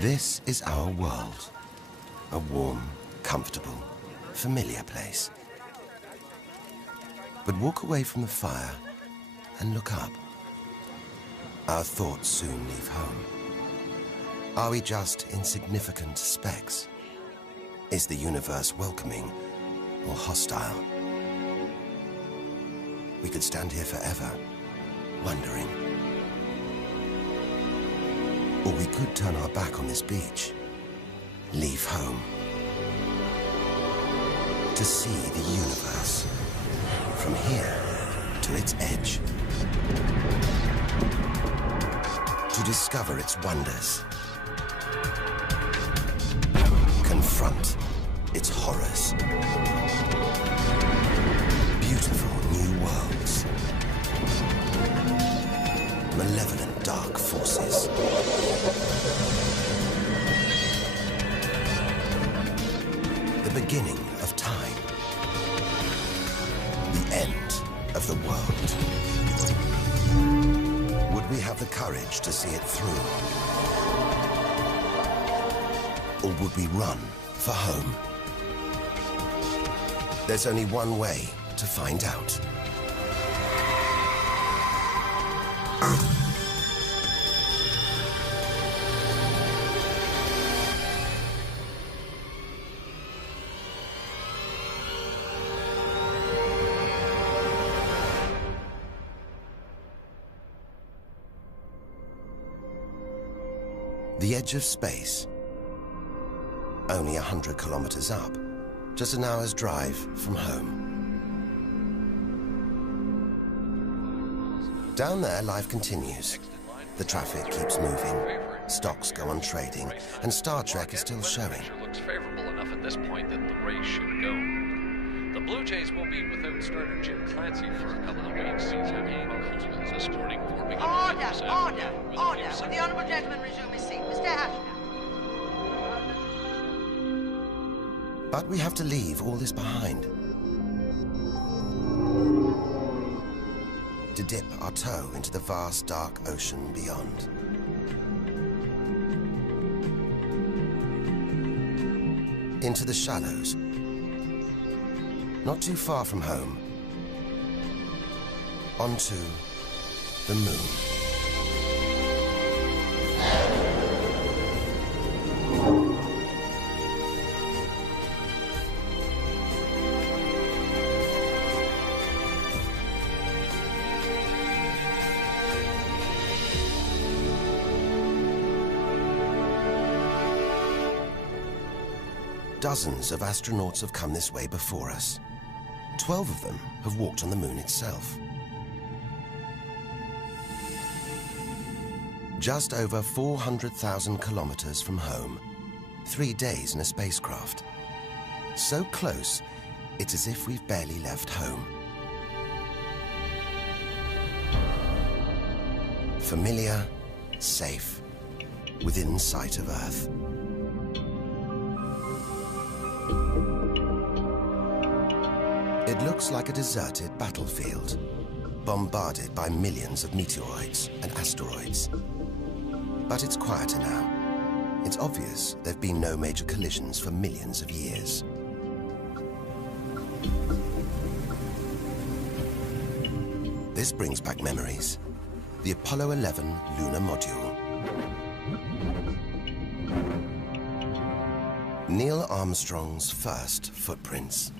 This is our world. A warm, comfortable, familiar place. But walk away from the fire and look up. Our thoughts soon leave home. Are we just insignificant specks? Is the universe welcoming or hostile? We could stand here forever, wondering. Or we could turn our back on this beach, leave home, to see the universe, from here to its edge, to discover its wonders, confront its horrors. Beautiful new worlds, malevolent dark forces. The beginning of time. The end of the world. Would we have the courage to see it through? Or would we run for home? There's only one way to find out. The edge of space. Only 100 kilometers up, just an hour's drive from home. Down there, life continues. The traffic keeps moving, stocks go on trading, and Star Trek is still showing. Looks favorable enough at this point that the race should go. The Blue Jays will be without starter Jim Clancy for a couple of weeks. This morning for beginning Order! Will the honourable gentleman resume his seat? Mr. Ashton. But we have to leave all this behind. To dip our toe into the vast, dark ocean beyond. Into the shallows. Not too far from home. Onto the moon. Dozens of astronauts have come this way before us. 12 of them have walked on the moon itself. Just over 400,000 kilometers from home, 3 days in a spacecraft. So close, it's as if we've barely left home. Familiar, safe, within sight of Earth. It looks like a deserted battlefield, bombarded by millions of meteoroids and asteroids. But it's quieter now. It's obvious there have been no major collisions for millions of years. This brings back memories. The Apollo 11 lunar module. Neil Armstrong's first footprints.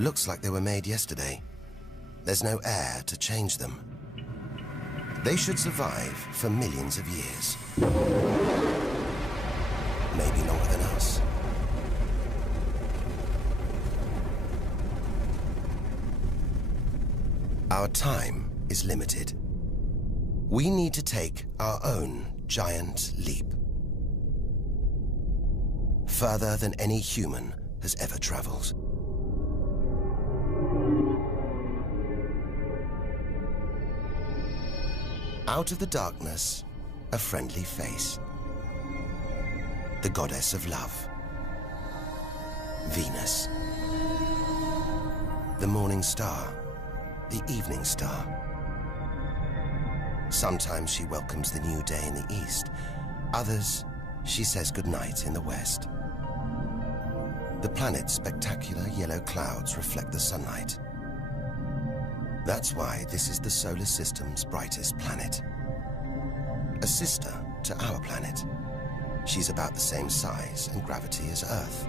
Looks like they were made yesterday. There's no air to change them. They should survive for millions of years. Maybe longer than us. Our time is limited. We need to take our own giant leap. Further than any human has ever traveled. Out of the darkness, a friendly face. The goddess of love. Venus. The morning star. The evening star. Sometimes she welcomes the new day in the east. Others, she says goodnight in the west. The planet's spectacular yellow clouds reflect the sunlight. That's why this is the solar system's brightest planet. A sister to our planet. She's about the same size and gravity as Earth.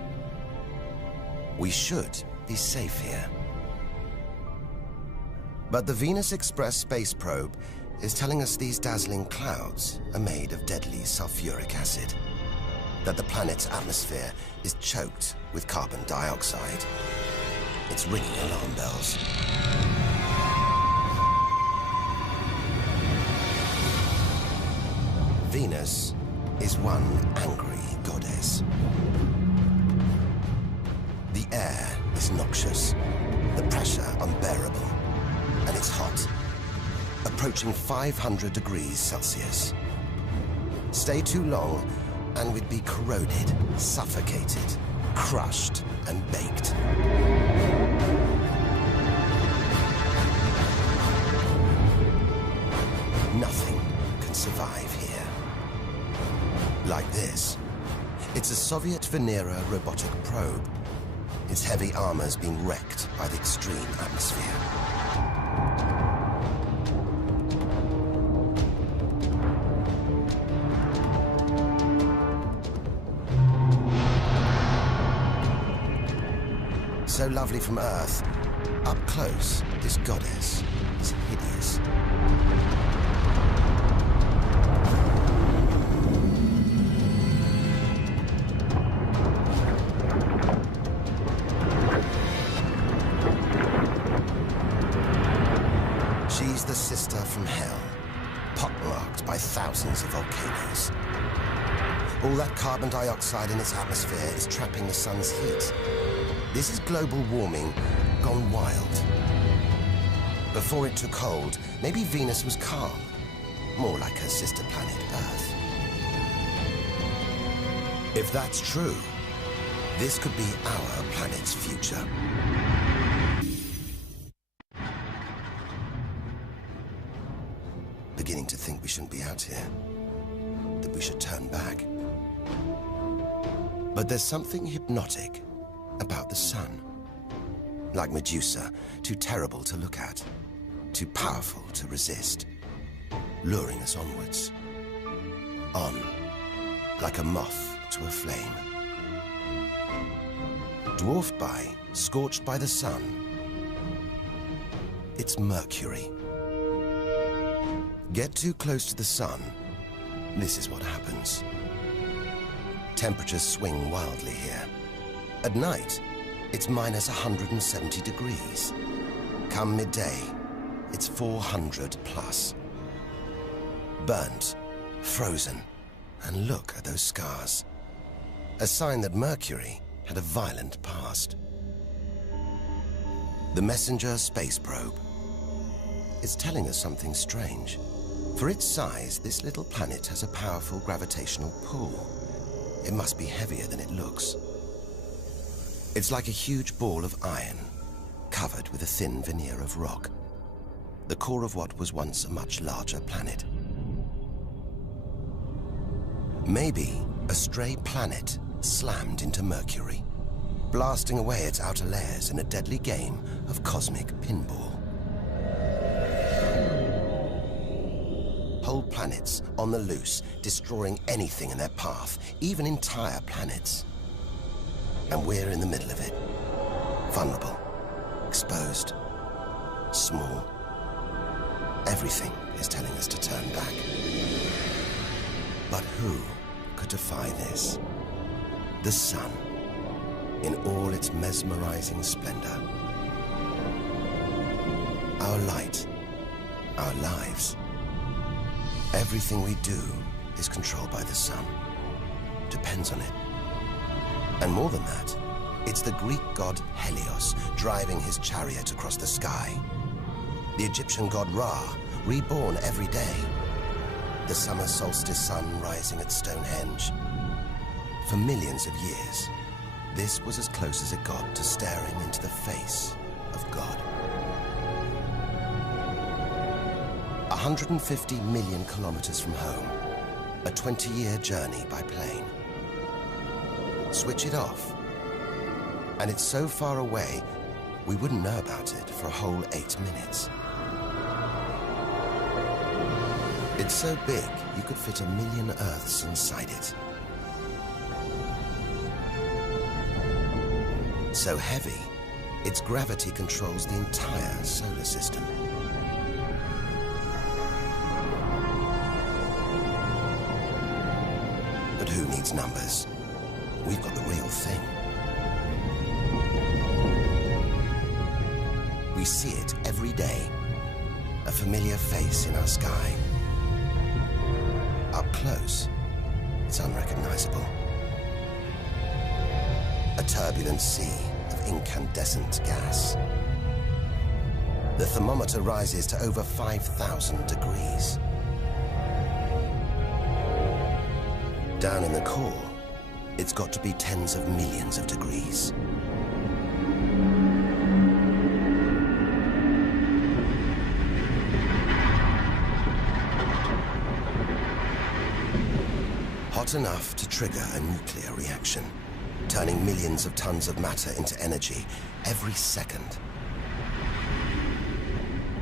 We should be safe here. But the Venus Express space probe is telling us these dazzling clouds are made of deadly sulfuric acid, that the planet's atmosphere is choked with carbon dioxide. It's ringing alarm bells. Venus is one angry goddess. The air is noxious, the pressure unbearable, and it's hot, approaching 500 degrees Celsius. Stay too long, and we'd be corroded, suffocated, crushed, and baked. Nothing can survive here. Like this. It's a Soviet Venera robotic probe. Its heavy armor's been wrecked by the extreme atmosphere. So lovely from Earth, up close, this goddess is hideous. She's the sister from hell, pockmarked by thousands of volcanoes. All that carbon dioxide in its atmosphere is trapping the sun's heat. This is global warming gone wild. Before it took hold, maybe Venus was calm, more like her sister planet, Earth. If that's true, this could be our planet's future. Beginning to think we shouldn't be out here, that we should turn back. But there's something hypnotic about the sun. Like Medusa, too terrible to look at, too powerful to resist, luring us onwards. On, like a moth to a flame. Dwarfed by, scorched by the sun, it's Mercury. Get too close to the sun, this is what happens. Temperatures swing wildly here. At night, it's minus 170 degrees. Come midday, it's 400 plus. Burnt, frozen, and look at those scars. A sign that Mercury had a violent past. The Messenger space probe is telling us something strange. For its size, this little planet has a powerful gravitational pull. It must be heavier than it looks. It's like a huge ball of iron, covered with a thin veneer of rock, the core of what was once a much larger planet. Maybe a stray planet slammed into Mercury, blasting away its outer layers in a deadly game of cosmic pinball. Whole planets on the loose, destroying anything in their path, even entire planets. And we're in the middle of it. Vulnerable, exposed, small. Everything is telling us to turn back. But who could defy this? The sun, in all its mesmerizing splendor. Our light, our lives. Everything we do is controlled by the sun. Depends on it. And more than that, it's the Greek god Helios driving his chariot across the sky. The Egyptian god Ra, reborn every day. The summer solstice sun rising at Stonehenge. For millions of years, this was as close as it got to staring into the face of God. 150 million kilometers from home, a 20-year journey by plane. Switch it off, and it's so far away, we wouldn't know about it for a whole 8 minutes. It's so big, you could fit 1,000,000 Earths inside it. So heavy, its gravity controls the entire solar system. But who needs numbers? We've got the real thing. We see it every day, a familiar face in our sky. Up close, it's unrecognizable. A turbulent sea of incandescent gas. The thermometer rises to over 5,000 degrees. Down in the core, it's got to be tens of millions of degrees. Hot enough to trigger a nuclear reaction, turning millions of tons of matter into energy every second.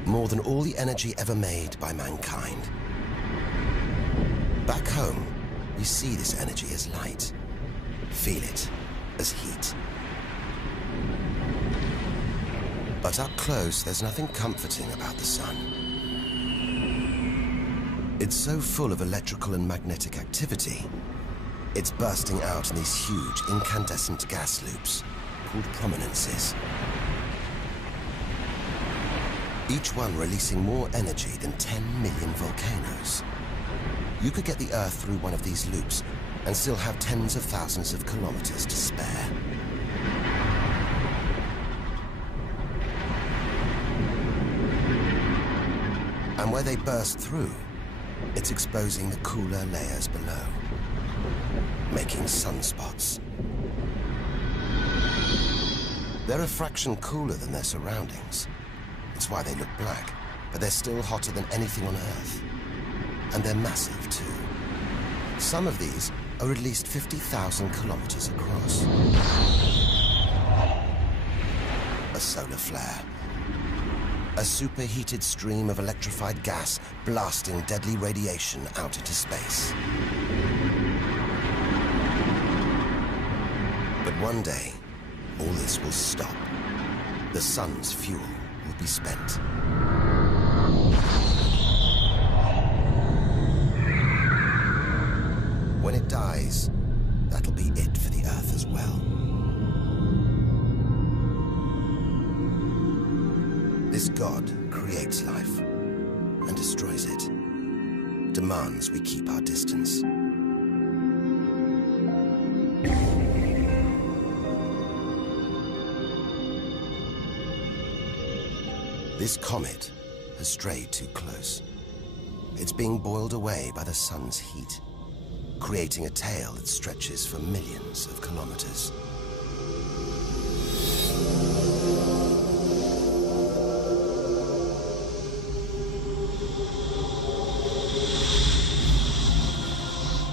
More than all the energy ever made by mankind. Back home, we see this energy as light, feel it as heat. But up close, there's nothing comforting about the sun. It's so full of electrical and magnetic activity, it's bursting out in these huge incandescent gas loops called prominences. Each one releasing more energy than 10 million volcanoes. You could get the Earth through one of these loops and still have tens of thousands of kilometers to spare. And where they burst through, it's exposing the cooler layers below, making sunspots. They're a fraction cooler than their surroundings. It's why they look black, but they're still hotter than anything on Earth. And they're massive, too. Some of these are at least 50,000 kilometers across. A solar flare. A superheated stream of electrified gas blasting deadly radiation out into space. But one day, all this will stop. The sun's fuel will be spent. When it dies, that'll be it for the Earth as well. This God creates life and destroys it, demands we keep our distance. This comet has strayed too close. It's being boiled away by the sun's heat, creating a tail that stretches for millions of kilometers.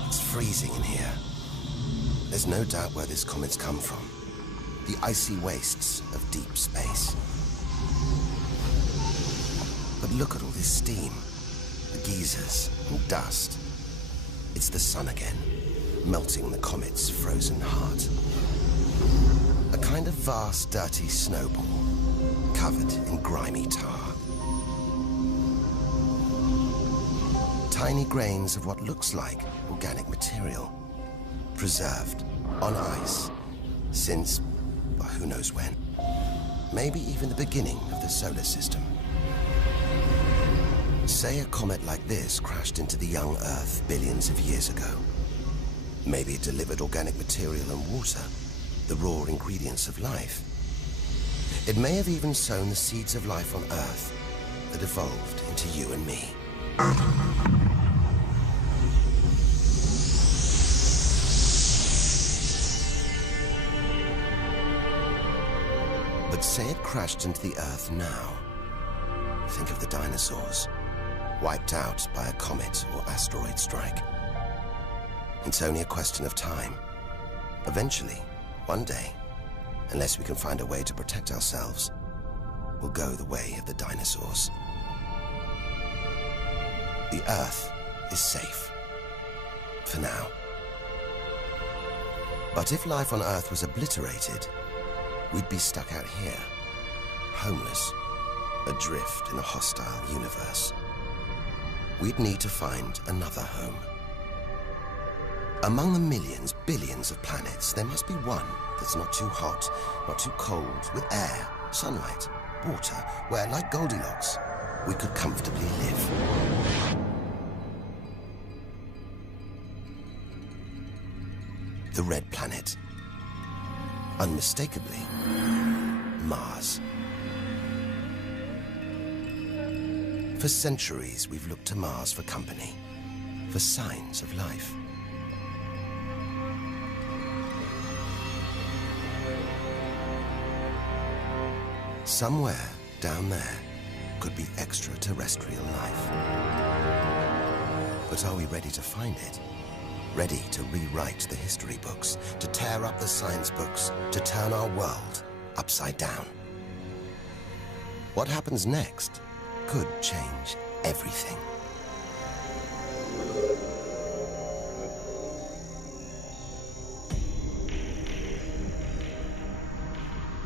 It's freezing in here. There's no doubt where this comet's come from. The icy wastes of deep space. But look at all this steam, the geysers and dust. It's the sun again, melting the comet's frozen heart. A kind of vast, dirty snowball, covered in grimy tar. Tiny grains of what looks like organic material, preserved on ice since, well, who knows when. Maybe even the beginning of the solar system. Say a comet like this crashed into the young Earth billions of years ago. Maybe it delivered organic material and water, the raw ingredients of life. It may have even sown the seeds of life on Earth that evolved into you and me. But say it crashed into the Earth now. Think of the dinosaurs, wiped out by a comet or asteroid strike. It's only a question of time. Eventually, one day, unless we can find a way to protect ourselves, we'll go the way of the dinosaurs. The Earth is safe. For now. But if life on Earth was obliterated, we'd be stuck out here, homeless, adrift in a hostile universe. We'd need to find another home. Among the millions, billions of planets, there must be one that's not too hot, not too cold, with air, sunlight, water, where, like Goldilocks, we could comfortably live. The red planet. Unmistakably, Mars. For centuries, we've looked to Mars for company, for signs of life. Somewhere down there could be extraterrestrial life. But are we ready to find it? Ready to rewrite the history books, to tear up the science books, to turn our world upside down? What happens next could change everything.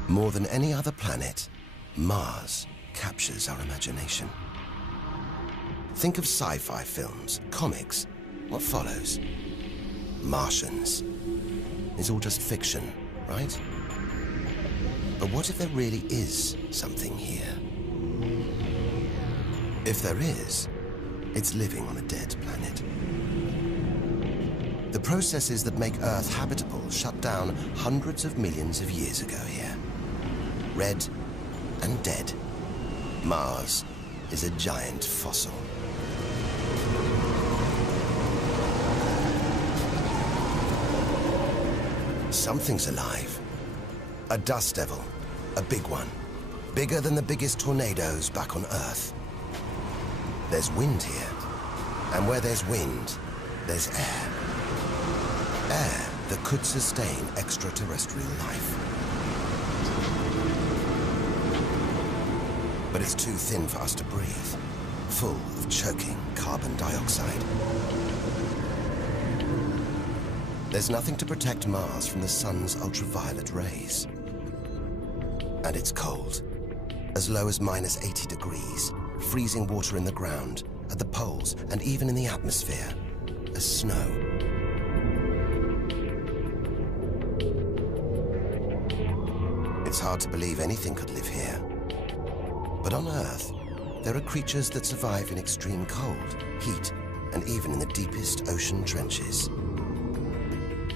More than any other planet, Mars captures our imagination. Think of sci-fi films, comics. What follows? Martians. It's all just fiction, right? But what if there really is something here? If there is, it's living on a dead planet. The processes that make Earth habitable shut down hundreds of millions of years ago here. Red and dead. Mars is a giant fossil. Something's alive. A dust devil. A big one. Bigger than the biggest tornadoes back on Earth. There's wind here. And where there's wind, there's air. Air that could sustain extraterrestrial life. But it's too thin for us to breathe. Full of choking carbon dioxide. There's nothing to protect Mars from the sun's ultraviolet rays. And it's cold. As low as -80 degrees, freezing water in the ground, at the poles, and even in the atmosphere, as snow. It's hard to believe anything could live here. But on Earth, there are creatures that survive in extreme cold, heat, and even in the deepest ocean trenches.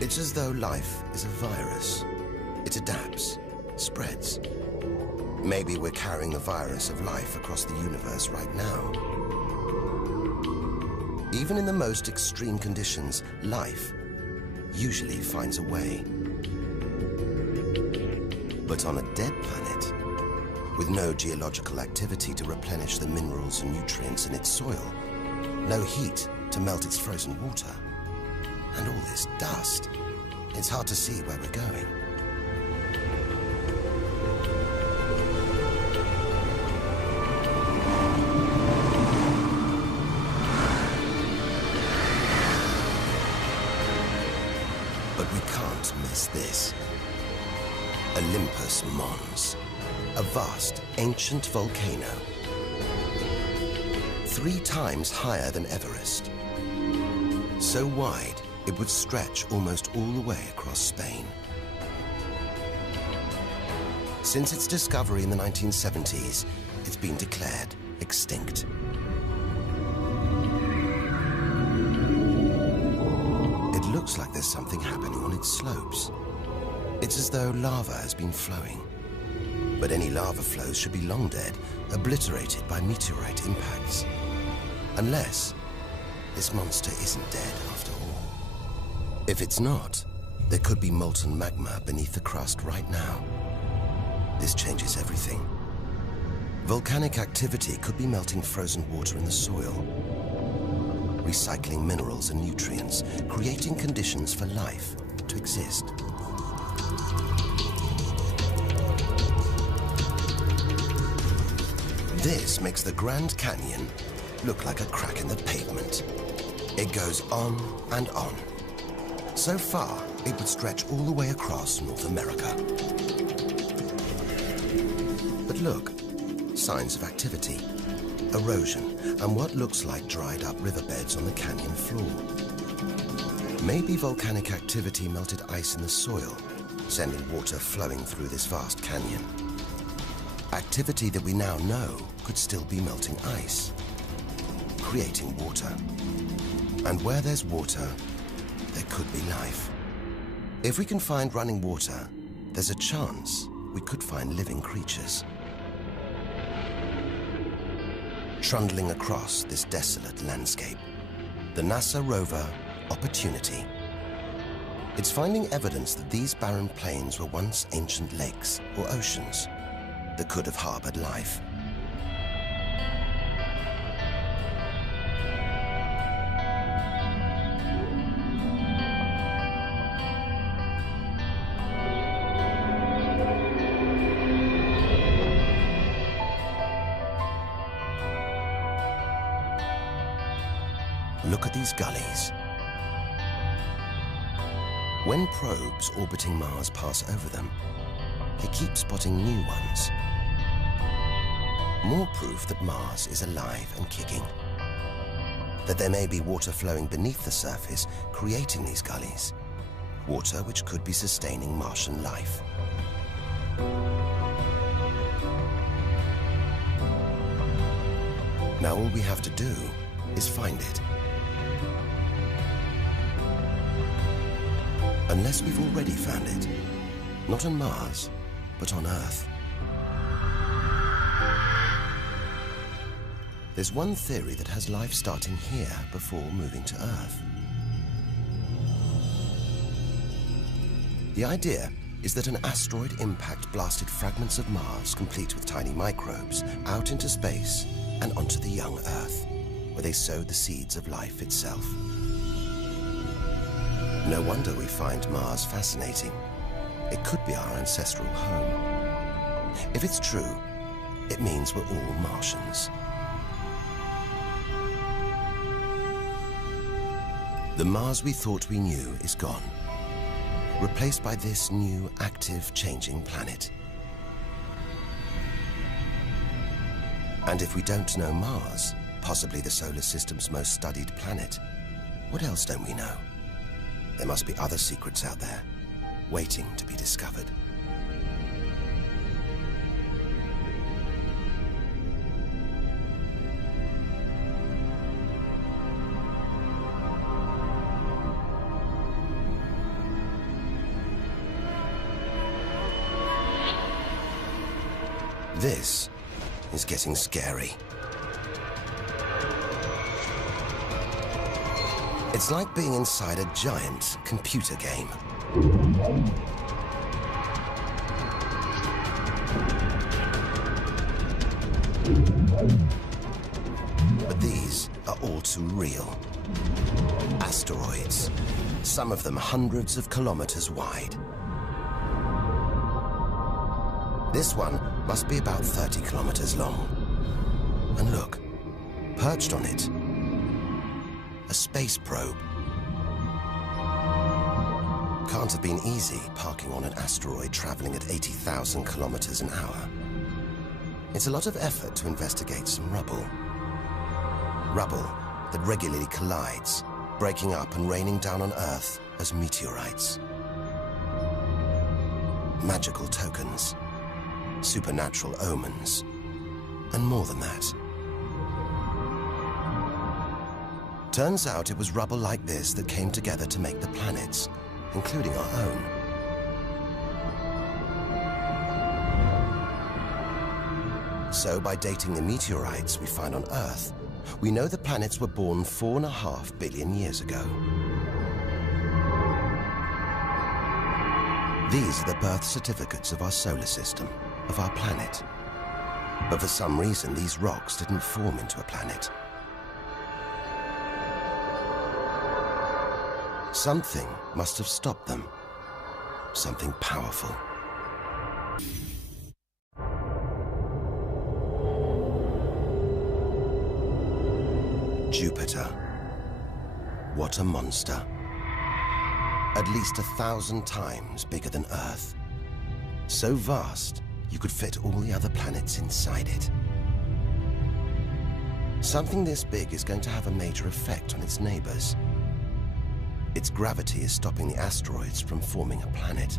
It's as though life is a virus. It adapts, spreads. Maybe we're carrying the virus of life across the universe right now. Even in the most extreme conditions, life usually finds a way. But on a dead planet, with no geological activity to replenish the minerals and nutrients in its soil, no heat to melt its frozen water, and all this dust, it's hard to see where we're going. But we can't miss this. Olympus Mons, a vast, ancient volcano, 3 times higher than Everest. So wide, it would stretch almost all the way across Spain. Since its discovery in the 1970s, it's been declared extinct. It looks like there's something happening on its slopes. It's as though lava has been flowing. But any lava flows should be long dead, obliterated by meteorite impacts. Unless this monster isn't dead after all. If it's not, there could be molten magma beneath the crust right now. This changes everything. Volcanic activity could be melting frozen water in the soil. recycling minerals and nutrients, creating conditions for life to exist. This makes the Grand Canyon look like a crack in the pavement. It goes on and on. So far, it would stretch all the way across North America. But look, signs of activity, erosion, and what looks like dried up riverbeds on the canyon floor. Maybe volcanic activity melted ice in the soil, sending water flowing through this vast canyon. Activity that we now know could still be melting ice, creating water. And where there's water, there could be life. If we can find running water, there's a chance we could find living creatures. Trundling across this desolate landscape, the NASA rover Opportunity. It's finding evidence that these barren plains were once ancient lakes or oceans that could have harbored life. Look at these gullies. When probes orbiting Mars pass over them, they keep spotting new ones. More proof that Mars is alive and kicking. That there may be water flowing beneath the surface, creating these gullies. Water which could be sustaining Martian life. Now all we have to do is find it. Unless we've already found it. Not on Mars, but on Earth. There's one theory that has life starting here before moving to Earth. The idea is that an asteroid impact blasted fragments of Mars, complete with tiny microbes, out into space and onto the young Earth, where they sowed the seeds of life itself. No wonder we find Mars fascinating. It could be our ancestral home. If it's true, it means we're all Martians. The Mars we thought we knew is gone, replaced by this new, active, changing planet. And if we don't know Mars, possibly the solar system's most studied planet, what else don't we know? There must be other secrets out there, waiting to be discovered. This is getting scary. It's like being inside a giant computer game. But these are all too real. Asteroids, some of them hundreds of kilometers wide. This one must be about 30 kilometers long. And look, perched on it, a space probe. Can't have been easy parking on an asteroid traveling at 80,000 kilometers an hour. It's a lot of effort to investigate some rubble. Rubble that regularly collides, breaking up and raining down on Earth as meteorites. Magical tokens, supernatural omens, and more than that. Turns out it was rubble like this that came together to make the planets, including our own. So by dating the meteorites we find on Earth, we know the planets were born 4.5 billion years ago. These are the birth certificates of our solar system, of our planet. But for some reason, these rocks didn't form into a planet. Something must have stopped them. Something powerful. Jupiter. What a monster. At least 1,000 times bigger than Earth. So vast, you could fit all the other planets inside it. Something this big is going to have a major effect on its neighbors. Its gravity is stopping the asteroids from forming a planet.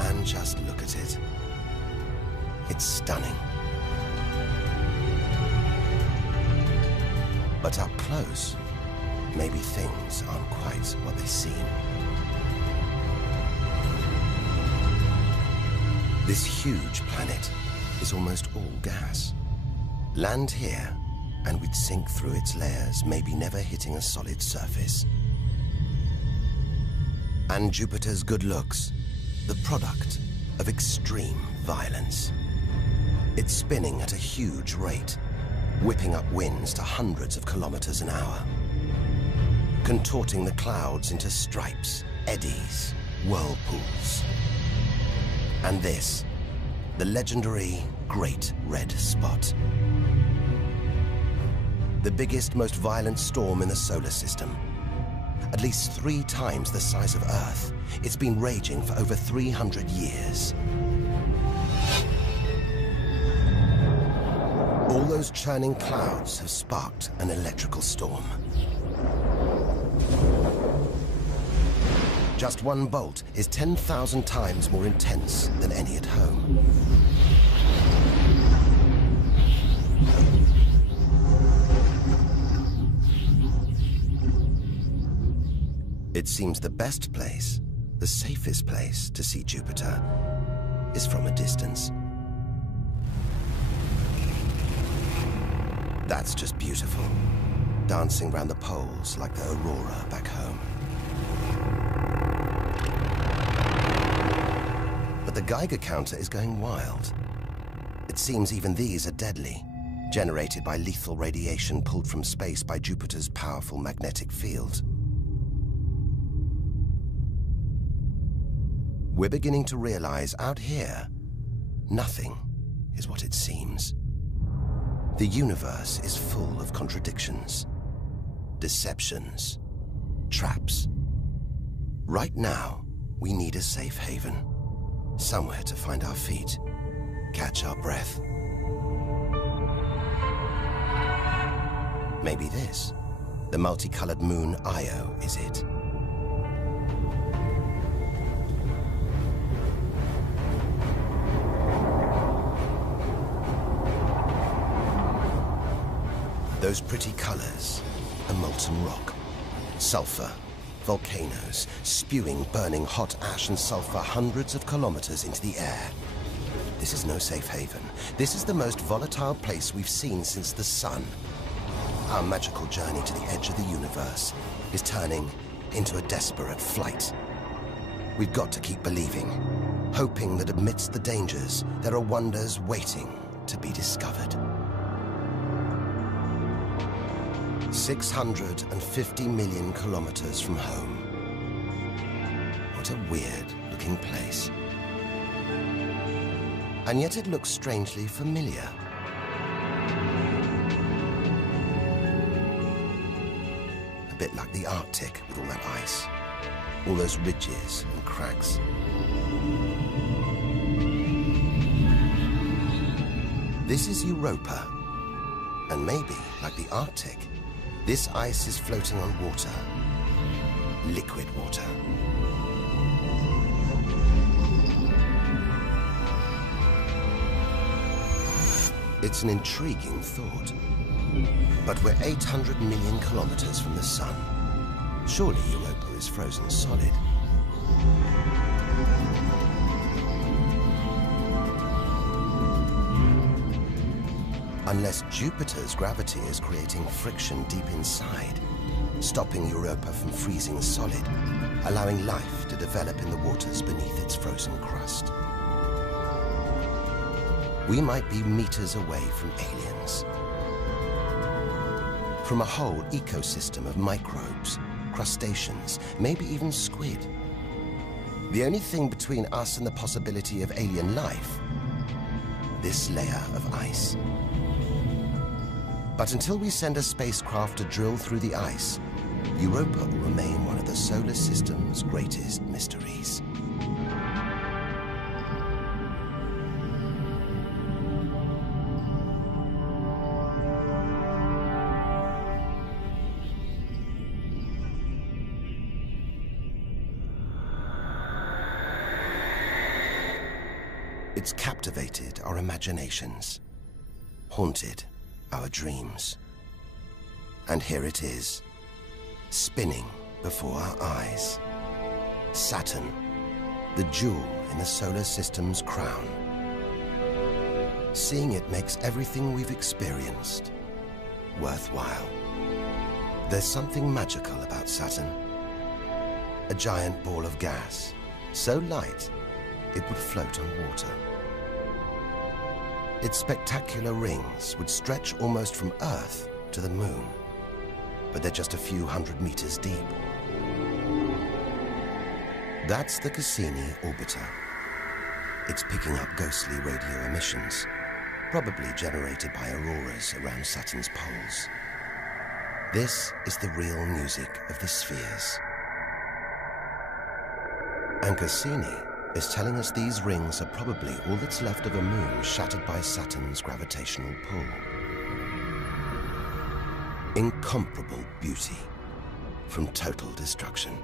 And just look at it. It's stunning. But up close, maybe things aren't quite what they seem. This huge planet is almost all gas. Land here, and we'd sink through its layers, maybe never hitting a solid surface. And Jupiter's good looks, the product of extreme violence. It's spinning at a huge rate, whipping up winds to hundreds of kilometers an hour, contorting the clouds into stripes, eddies, whirlpools. And this, the legendary Great Red Spot. The biggest, most violent storm in the solar system. At least 3 times the size of Earth. It's been raging for over 300 years. All those churning clouds have sparked an electrical storm. Just one bolt is 10,000 times more intense than any at home. It seems the best place, the safest place to see Jupiter is from a distance. That's just beautiful, dancing round the poles like the aurora back home. But the Geiger counter is going wild. It seems even these are deadly, generated by lethal radiation pulled from space by Jupiter's powerful magnetic field. We're beginning to realize out here, nothing is what it seems. The universe is full of contradictions, deceptions, traps. Right now, we need a safe haven, somewhere to find our feet, catch our breath. Maybe this, the multicolored moon Io, is it? Those pretty colors, a molten rock, sulfur, volcanoes, spewing burning hot ash and sulfur hundreds of kilometers into the air. This is no safe haven. This is the most volatile place we've seen since the sun. Our magical journey to the edge of the universe is turning into a desperate flight. We've got to keep believing, hoping that amidst the dangers, there are wonders waiting to be discovered. 650 million kilometers from home. What a weird-looking place. And yet it looks strangely familiar. A bit like the Arctic with all that ice, all those ridges and cracks. This is Europa, and maybe, like the Arctic, this ice is floating on water, liquid water. It's an intriguing thought. But we're 800 million kilometers from the sun. Surely Europa is frozen solid. Unless Jupiter's gravity is creating friction deep inside, stopping Europa from freezing solid, allowing life to develop in the waters beneath its frozen crust. We might be meters away from aliens. from a whole ecosystem of microbes, crustaceans, maybe even squid. The only thing between us and the possibility of alien life, this layer of ice. But until we send a spacecraft to drill through the ice, Europa will remain one of the solar system's greatest mysteries. It's captivated our imaginations, haunted our dreams. And here it is, spinning before our eyes. Saturn, the jewel in the solar system's crown. Seeing it makes everything we've experienced worthwhile. There's something magical about Saturn. A giant ball of gas, so light it would float on water. Its spectacular rings would stretch almost from Earth to the Moon, but they're just a few hundred meters deep. That's the Cassini orbiter. It's picking up ghostly radio emissions, probably generated by auroras around Saturn's poles. This is the real music of the spheres. And Cassini is telling us these rings are probably all that's left of a moon shattered by Saturn's gravitational pull. Incomparable beauty from total destruction.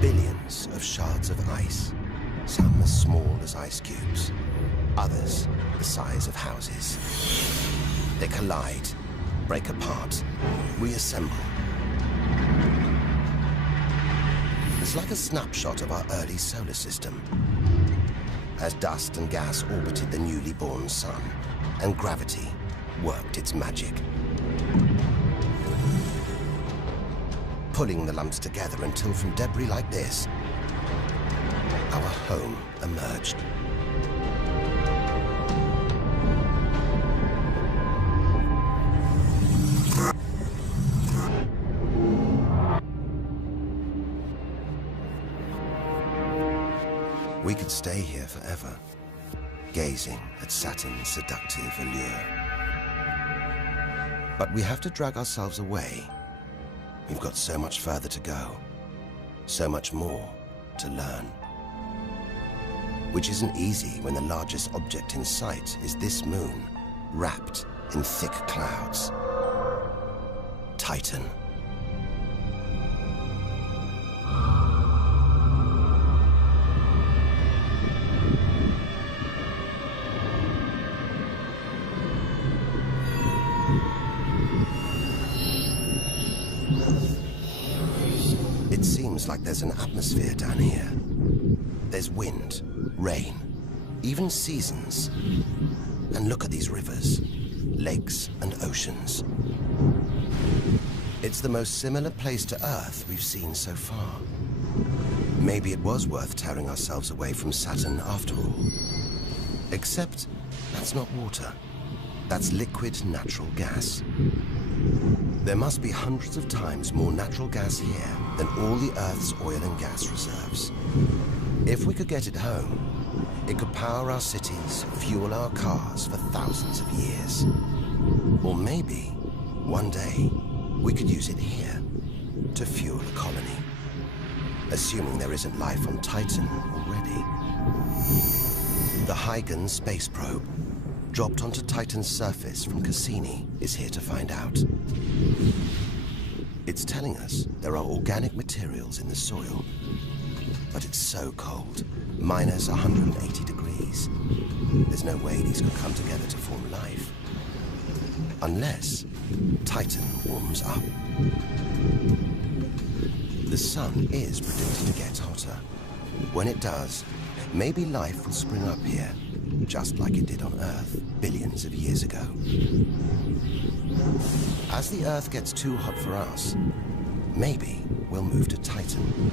Billions of shards of ice, some as small as ice cubes, others the size of houses. They collide, break apart, reassemble. It's like a snapshot of our early solar system, as dust and gas orbited the newly born sun, and gravity worked its magic, pulling the lumps together until from debris like this, our home emerged. We could stay here forever, gazing at Saturn's seductive allure. But we have to drag ourselves away. We've got so much further to go, so much more to learn. Which isn't easy when the largest object in sight is this moon, wrapped in thick clouds. Titan. It seems like there's an atmosphere down here. There's wind, rain, even seasons. And look at these rivers, lakes and oceans. It's the most similar place to Earth we've seen so far. Maybe it was worth tearing ourselves away from Saturn after all. Except that's not water. That's liquid natural gas. There must be hundreds of times more natural gas here than all the Earth's oil and gas reserves. If we could get it home, it could power our cities, fuel our cars for thousands of years. Or maybe, one day, we could use it here to fuel a colony. Assuming there isn't life on Titan already. The Huygens space probe, dropped onto Titan's surface from Cassini, is here to find out. It's telling us there are organic materials in the soil, but it's so cold, minus 180 degrees. There's no way these could come together to form life. Unless Titan warms up. The sun is predicted to get hotter. When it does, maybe life will spring up here, just like it did on Earth billions of years ago. As the Earth gets too hot for us, maybe we'll move to Titan.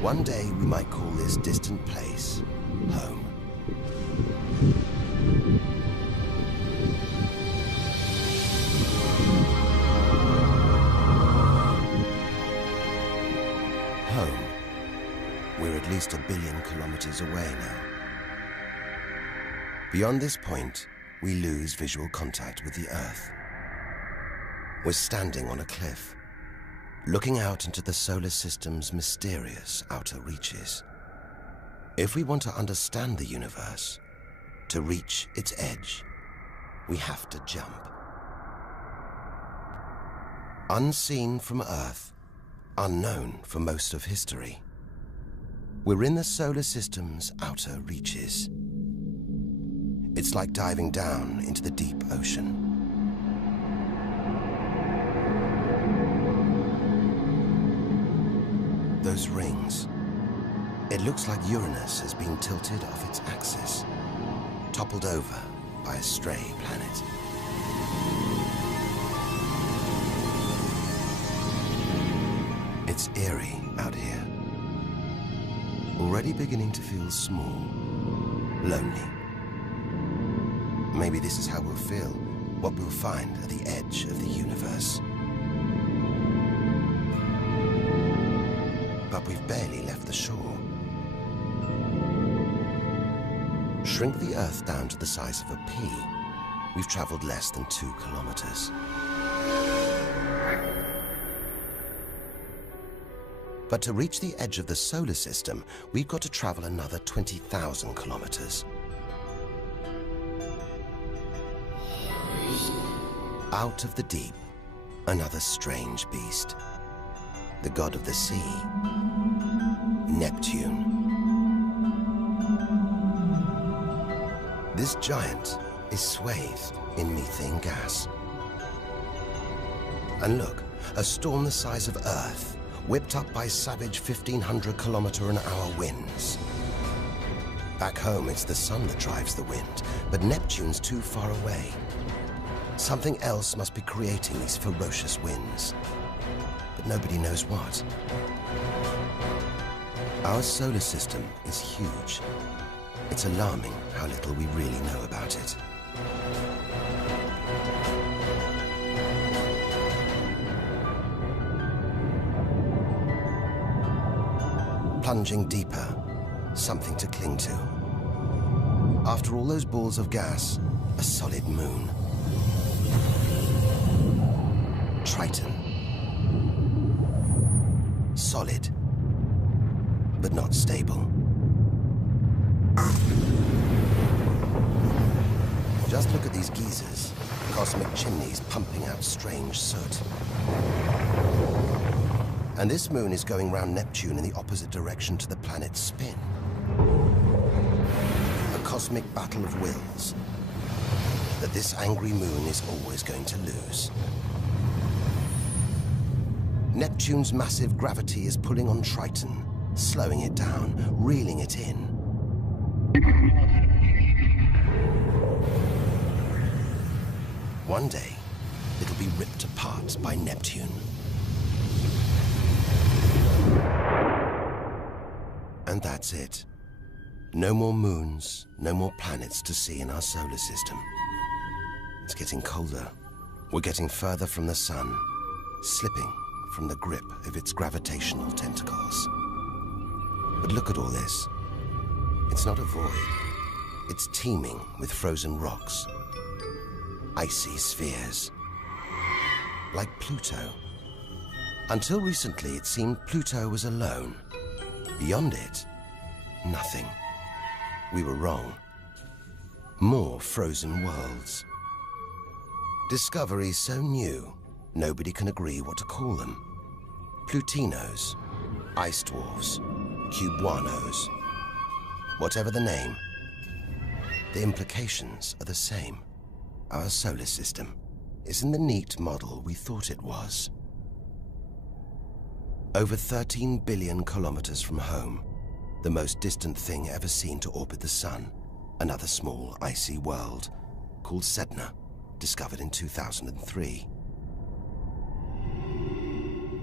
One day we might call this distant place home. Home. We're at least 1 billion kilometers away now. Beyond this point, we lose visual contact with the Earth. We're standing on a cliff, looking out into the solar system's mysterious outer reaches. If we want to understand the universe, to reach its edge, we have to jump. Unseen from Earth, unknown for most of history, we're in the solar system's outer reaches. It's like diving down into the deep ocean. Those rings. It looks like Uranus has been tilted off its axis, toppled over by a stray planet. It's eerie out here. Already beginning to feel small, lonely. Maybe this is how we'll feel, what we'll find at the edge of the universe. But we've barely left the shore. Shrink the Earth down to the size of a pea. We've traveled less than 2 kilometers. But to reach the edge of the solar system, we've got to travel another 20,000 kilometers. Out of the deep, another strange beast. The god of the sea, Neptune. This giant is swathed in methane gas. And look, a storm the size of Earth, whipped up by savage 1,500 km/h winds. Back home, it's the sun that drives the wind, but Neptune's too far away. Something else must be creating these ferocious winds, but nobody knows what. Our solar system is huge. It's alarming how little we really know about it. Plunging deeper, something to cling to. After all those balls of gas, a solid moon. Triton. Solid, but not stable. Just look at these geysers, cosmic chimneys pumping out strange soot. And this moon is going round Neptune in the opposite direction to the planet's spin. A cosmic battle of wills that this angry moon is always going to lose. Neptune's massive gravity is pulling on Triton, slowing it down, reeling it in. One day, it'll be ripped apart by Neptune. And that's it. No more moons, no more planets to see in our solar system. It's getting colder. We're getting further from the sun, slipping from the grip of its gravitational tentacles. But look at all this. It's not a void. It's teeming with frozen rocks, icy spheres, like Pluto. Until recently, it seemed Pluto was alone. Beyond it, nothing. We were wrong. More frozen worlds. Discoveries so new, nobody can agree what to call them. Plutinos, ice dwarfs, cubanos. Whatever the name, the implications are the same. Our solar system isn't the neat model we thought it was. Over 13 billion kilometers from home, the most distant thing ever seen to orbit the sun, another small icy world called Sedna, discovered in 2003.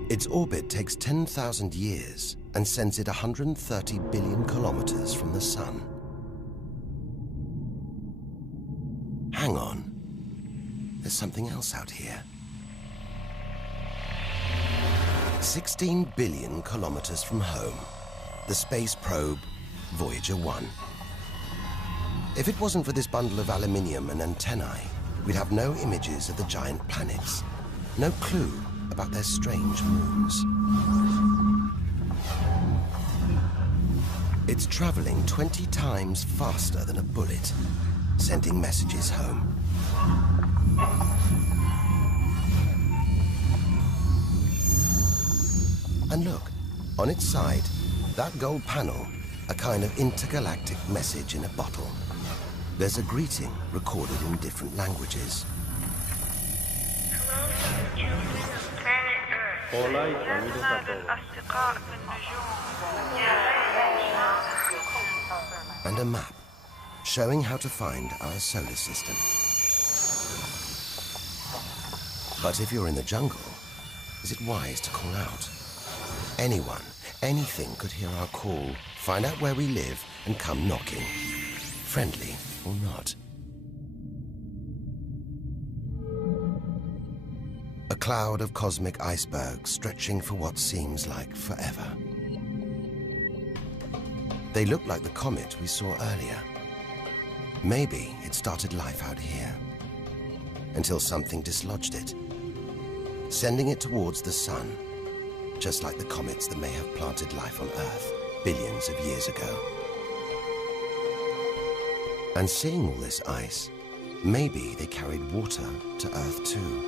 Its orbit takes 10,000 years and sends it 130 billion kilometers from the sun. Hang on. There's something else out here. 16 billion kilometers from home, the space probe Voyager 1. If it wasn't for this bundle of aluminium and antennae, we'd have no images of the giant planets, no clue about their strange moons. It's traveling 20 times faster than a bullet, sending messages home. And look, on its side, that gold panel, a kind of intergalactic message in a bottle. There's a greeting recorded in different languages. And a map showing how to find our solar system. But if you're in the jungle, is it wise to call out? Anyone, anything could hear our call, find out where we live, and come knocking. Friendly or not. A cloud of cosmic icebergs stretching for what seems like forever. They look like the comet we saw earlier. Maybe it started life out here, until something dislodged it, sending it towards the sun, just like the comets that may have planted life on Earth billions of years ago. And seeing all this ice, maybe they carried water to Earth too.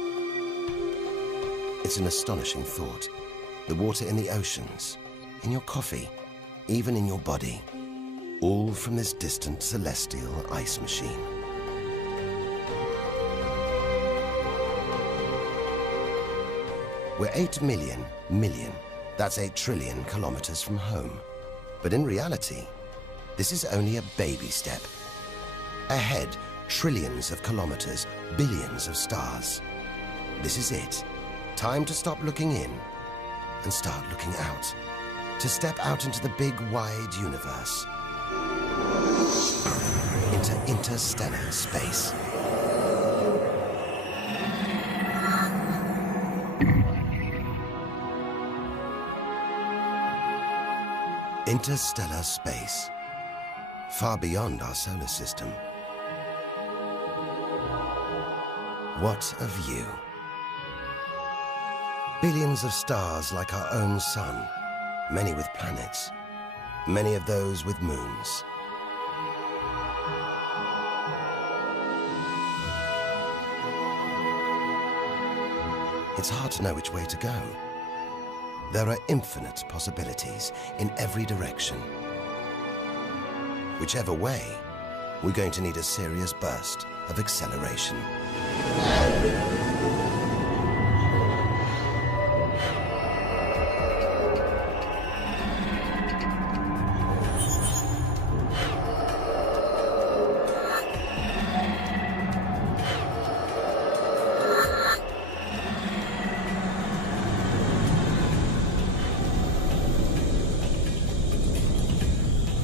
It's an astonishing thought. The water in the oceans, in your coffee, even in your body, all from this distant celestial ice machine. We're 8 million, that's 8 trillion kilometers from home. But in reality, this is only a baby step. Ahead, trillions of kilometers, billions of stars. This is it. Time to stop looking in and start looking out. To step out into the big, wide universe. Into interstellar space. Interstellar space. Far beyond our solar system. What a view. Billions of stars like our own sun, many with planets, many of those with moons. It's hard to know which way to go. There are infinite possibilities in every direction. Whichever way, we're going to need a serious burst of acceleration.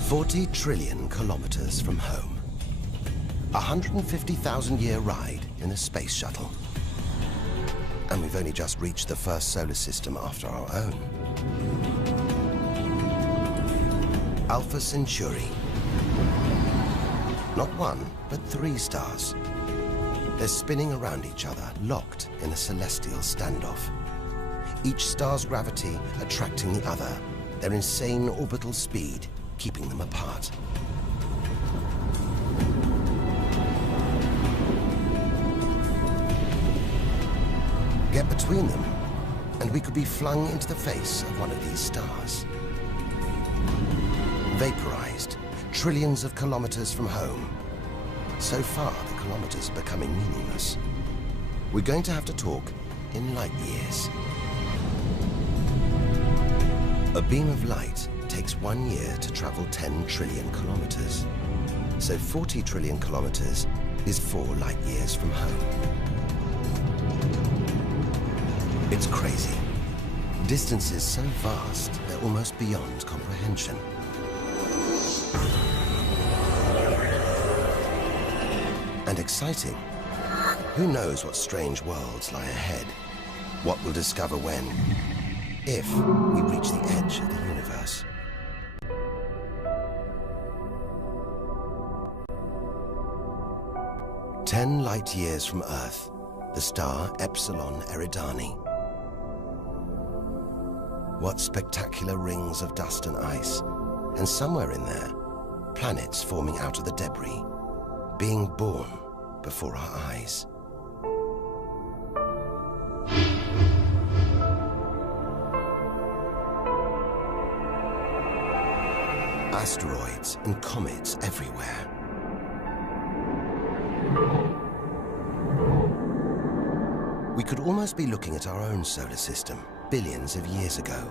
$40 trillion kilometers from home. 150,000-year ride in a space shuttle. And we've only just reached the first solar system after our own. Alpha Centauri. Not one, but 3 stars. They're spinning around each other, locked in a celestial standoff. Each star's gravity attracting the other, their insane orbital speed keeping them apart. Get between them, and we could be flung into the face of one of these stars. Vaporized, trillions of kilometers from home. So far, the kilometers are becoming meaningless. We're going to have to talk in light years. A beam of light takes 1 year to travel 10 trillion kilometers. So 40 trillion kilometers is 4 light years from home. It's crazy. Distances so vast, they're almost beyond comprehension. And exciting. Who knows what strange worlds lie ahead? What we'll discover when, if we reach the edge of the universe. "10 light years from Earth, the star Epsilon Eridani. What spectacular rings of dust and ice, and somewhere in there, planets forming out of the debris, being born before our eyes. Asteroids and comets everywhere. We could almost be looking at our own solar system, billions of years ago,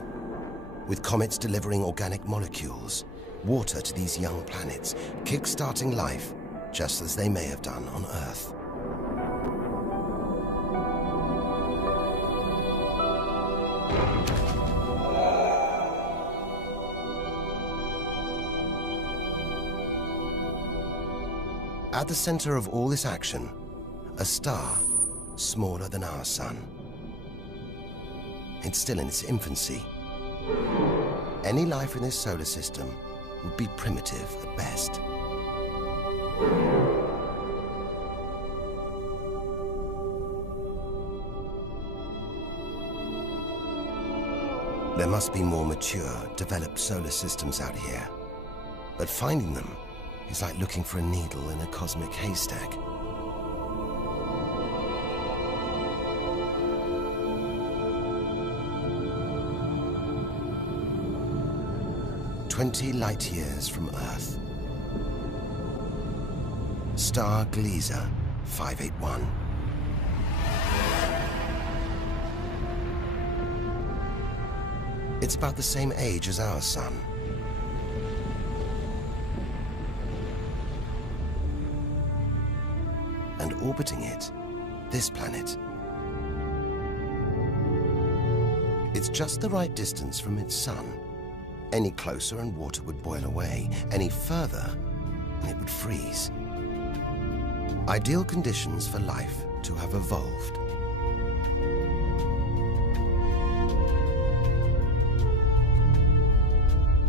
with comets delivering organic molecules, water to these young planets, kick-starting life, just as they may have done on Earth. At the center of all this action, a star smaller than our sun. It's still in its infancy. Any life in this solar system would be primitive at best. There must be more mature, developed solar systems out here. But finding them is like looking for a needle in a cosmic haystack. "20 light years from Earth. Star Gliese 581. It's about the same age as our sun. And orbiting it, this planet. It's just the right distance from its sun. Any closer and water would boil away. Any further, and it would freeze. Ideal conditions for life to have evolved.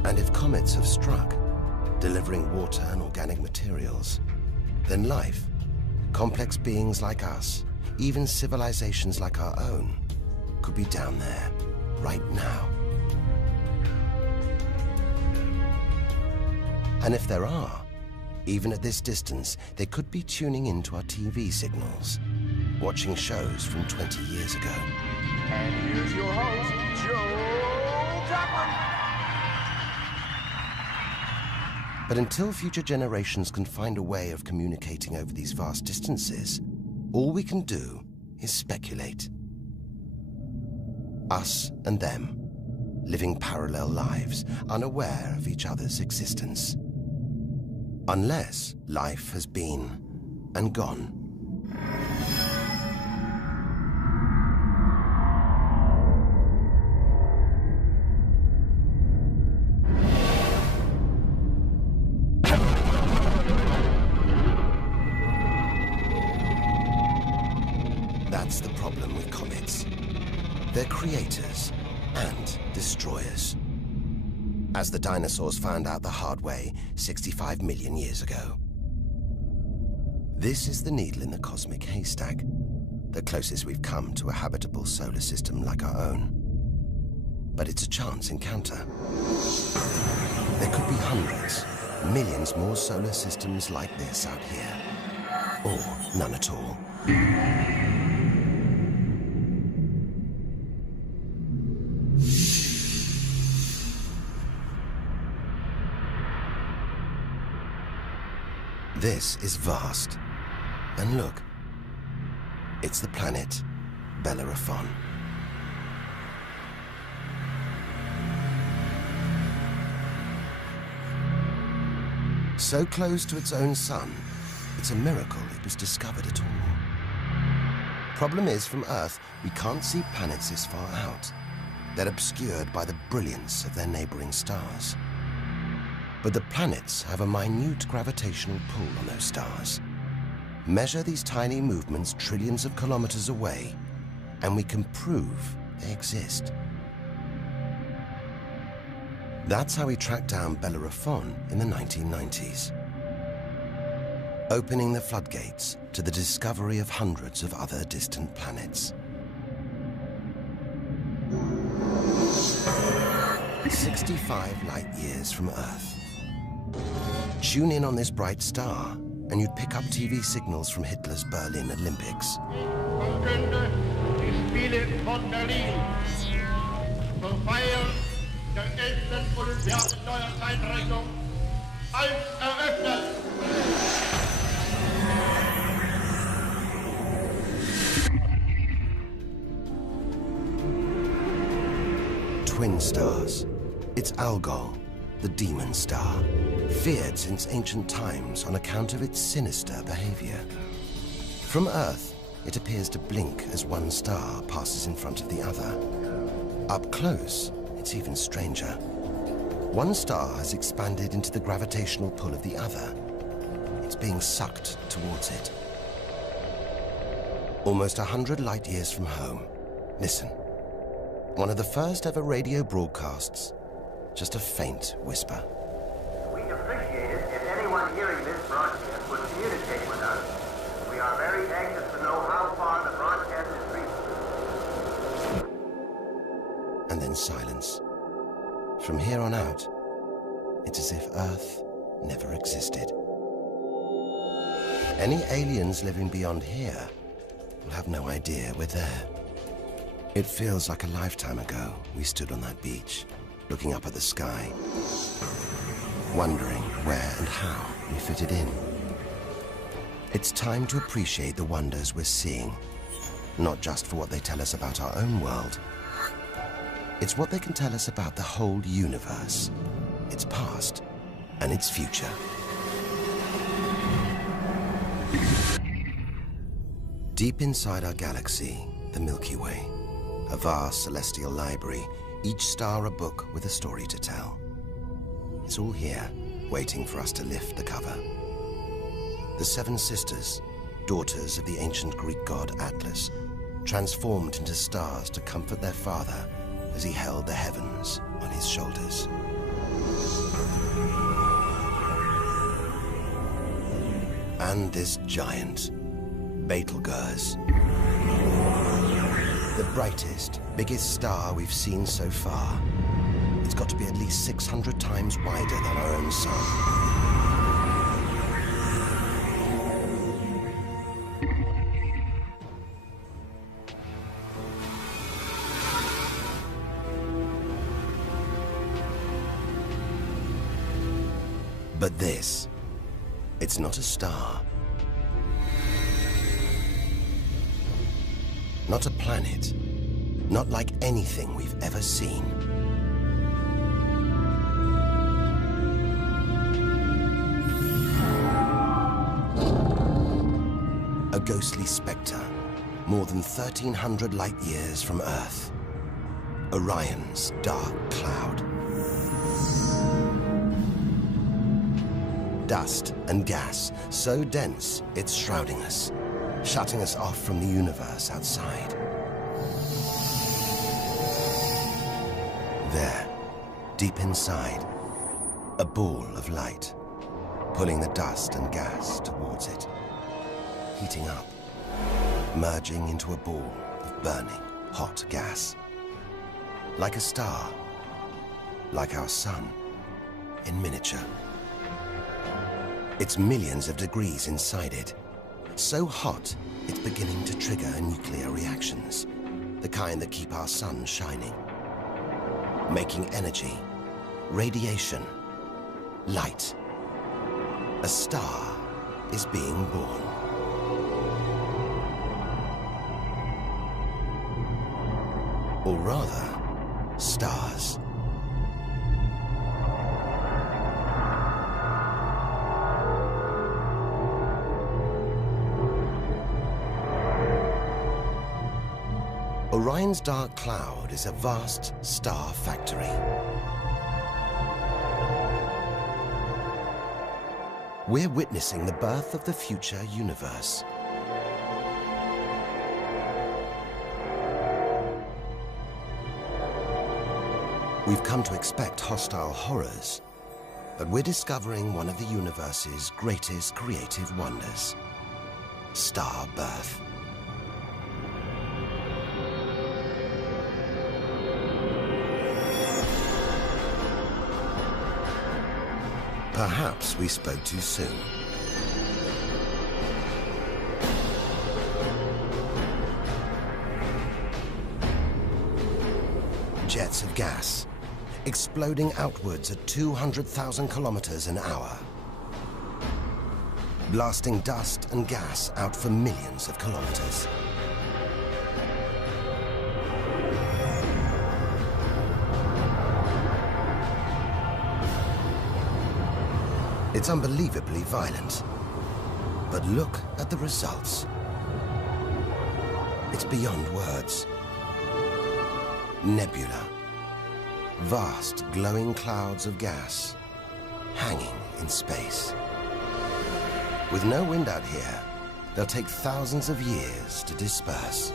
And if comets have struck, delivering water and organic materials, then life, complex beings like us, even civilizations like our own, could be down there, right now. And if there are, even at this distance, they could be tuning into our TV signals, watching shows from 20 years ago. And here's your host, Joe Jackman. But until future generations can find a way of communicating over these vast distances, all we can do is speculate. Us and them, living parallel lives, unaware of each other's existence. Unless life has been and gone. That's the problem with comets. They're creators and destroyers. As the dinosaurs found out the hard way 65 million years ago. This is the needle in the cosmic haystack, the closest we've come to a habitable solar system like our own. But it's a chance encounter. There could be hundreds, millions more solar systems like this out here. Or none at all. This is vast. And look, it's the planet Bellerophon. So close to its own sun, it's a miracle it was discovered at all. Problem is, from Earth, we can't see planets this far out. They're obscured by the brilliance of their neighboring stars. But the planets have a minute gravitational pull on those stars. Measure these tiny movements trillions of kilometers away, and we can prove they exist. That's how we tracked down Bellerophon in the 1990s, opening the floodgates to the discovery of hundreds of other distant planets. 65 light years from Earth. Tune in on this bright star, and you'd pick up TV signals from Hitler's Berlin Olympics. Verkünde die Spiele von Berlin zur Feier der 11. Olympiade neuer Zeitrechnung als eröffnet. Twin stars. It's Algol, the demon star, feared since ancient times on account of its sinister behavior. From Earth, it appears to blink as one star passes in front of the other. Up close, it's even stranger. One star has expanded into the gravitational pull of the other. It's being sucked towards it. Almost 100 light years from home. Listen. One of the first ever radio broadcasts. Just a faint whisper. We'd appreciate it if anyone hearing this broadcast would communicate with us. We are very anxious to know how far the broadcast is reaching. And then silence. From here on out, it's as if Earth never existed. Any aliens living beyond here will have no idea we're there. It feels like a lifetime ago we stood on that beach, looking up at the sky, wondering where and how we fitted in. It's time to appreciate the wonders we're seeing, not just for what they tell us about our own world. It's what they can tell us about the whole universe, its past and its future. Deep inside our galaxy, the Milky Way, a vast celestial library, each star a book with a story to tell. It's all here, waiting for us to lift the cover. The seven sisters, daughters of the ancient Greek god Atlas, transformed into stars to comfort their father as he held the heavens on his shoulders. And this giant, Betelgeuse. The brightest, biggest star we've seen so far. It's got to be at least 600 times wider than our own sun. But this, it's not a star. Not a planet. Not like anything we've ever seen. A ghostly spectre, more than 1,300 light years from Earth. Orion's dark cloud. Dust and gas, so dense it's shrouding us, shutting us off from the universe outside. There, deep inside, a ball of light, pulling the dust and gas towards it, heating up, merging into a ball of burning, hot gas. Like a star, like our sun, in miniature. It's millions of degrees inside it. So hot, it's beginning to trigger nuclear reactions, the kind that keep our sun shining. Making energy, radiation, light. A star is being born. Or rather, stars. Orion's dark cloud is a vast star factory. We're witnessing the birth of the future universe. We've come to expect hostile horrors, but we're discovering one of the universe's greatest creative wonders: star birth. Perhaps we spoke too soon. Jets of gas, exploding outwards at 200,000 kilometers an hour, blasting dust and gas out for millions of kilometers. It's unbelievably violent, but look at the results. It's beyond words. Nebula. Vast, glowing clouds of gas, hanging in space. With no wind out here, they'll take thousands of years to disperse.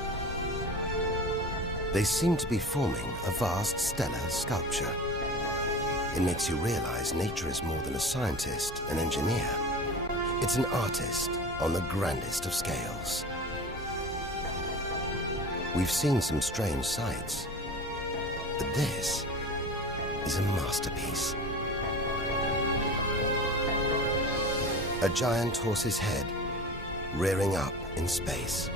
They seem to be forming a vast stellar sculpture. It makes you realize nature is more than a scientist, an engineer. It's an artist on the grandest of scales. We've seen some strange sights, but this is a masterpiece. A giant horse's head rearing up in space.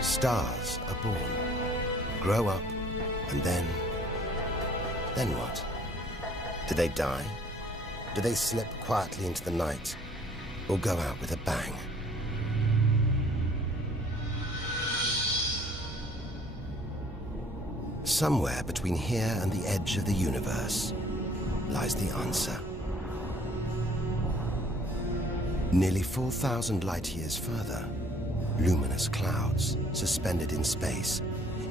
Stars are born, grow up, and then what? Do they die? Do they slip quietly into the night, or go out with a bang? Somewhere between here and the edge of the universe lies the answer. Nearly 4,000 light-years further, luminous clouds suspended in space,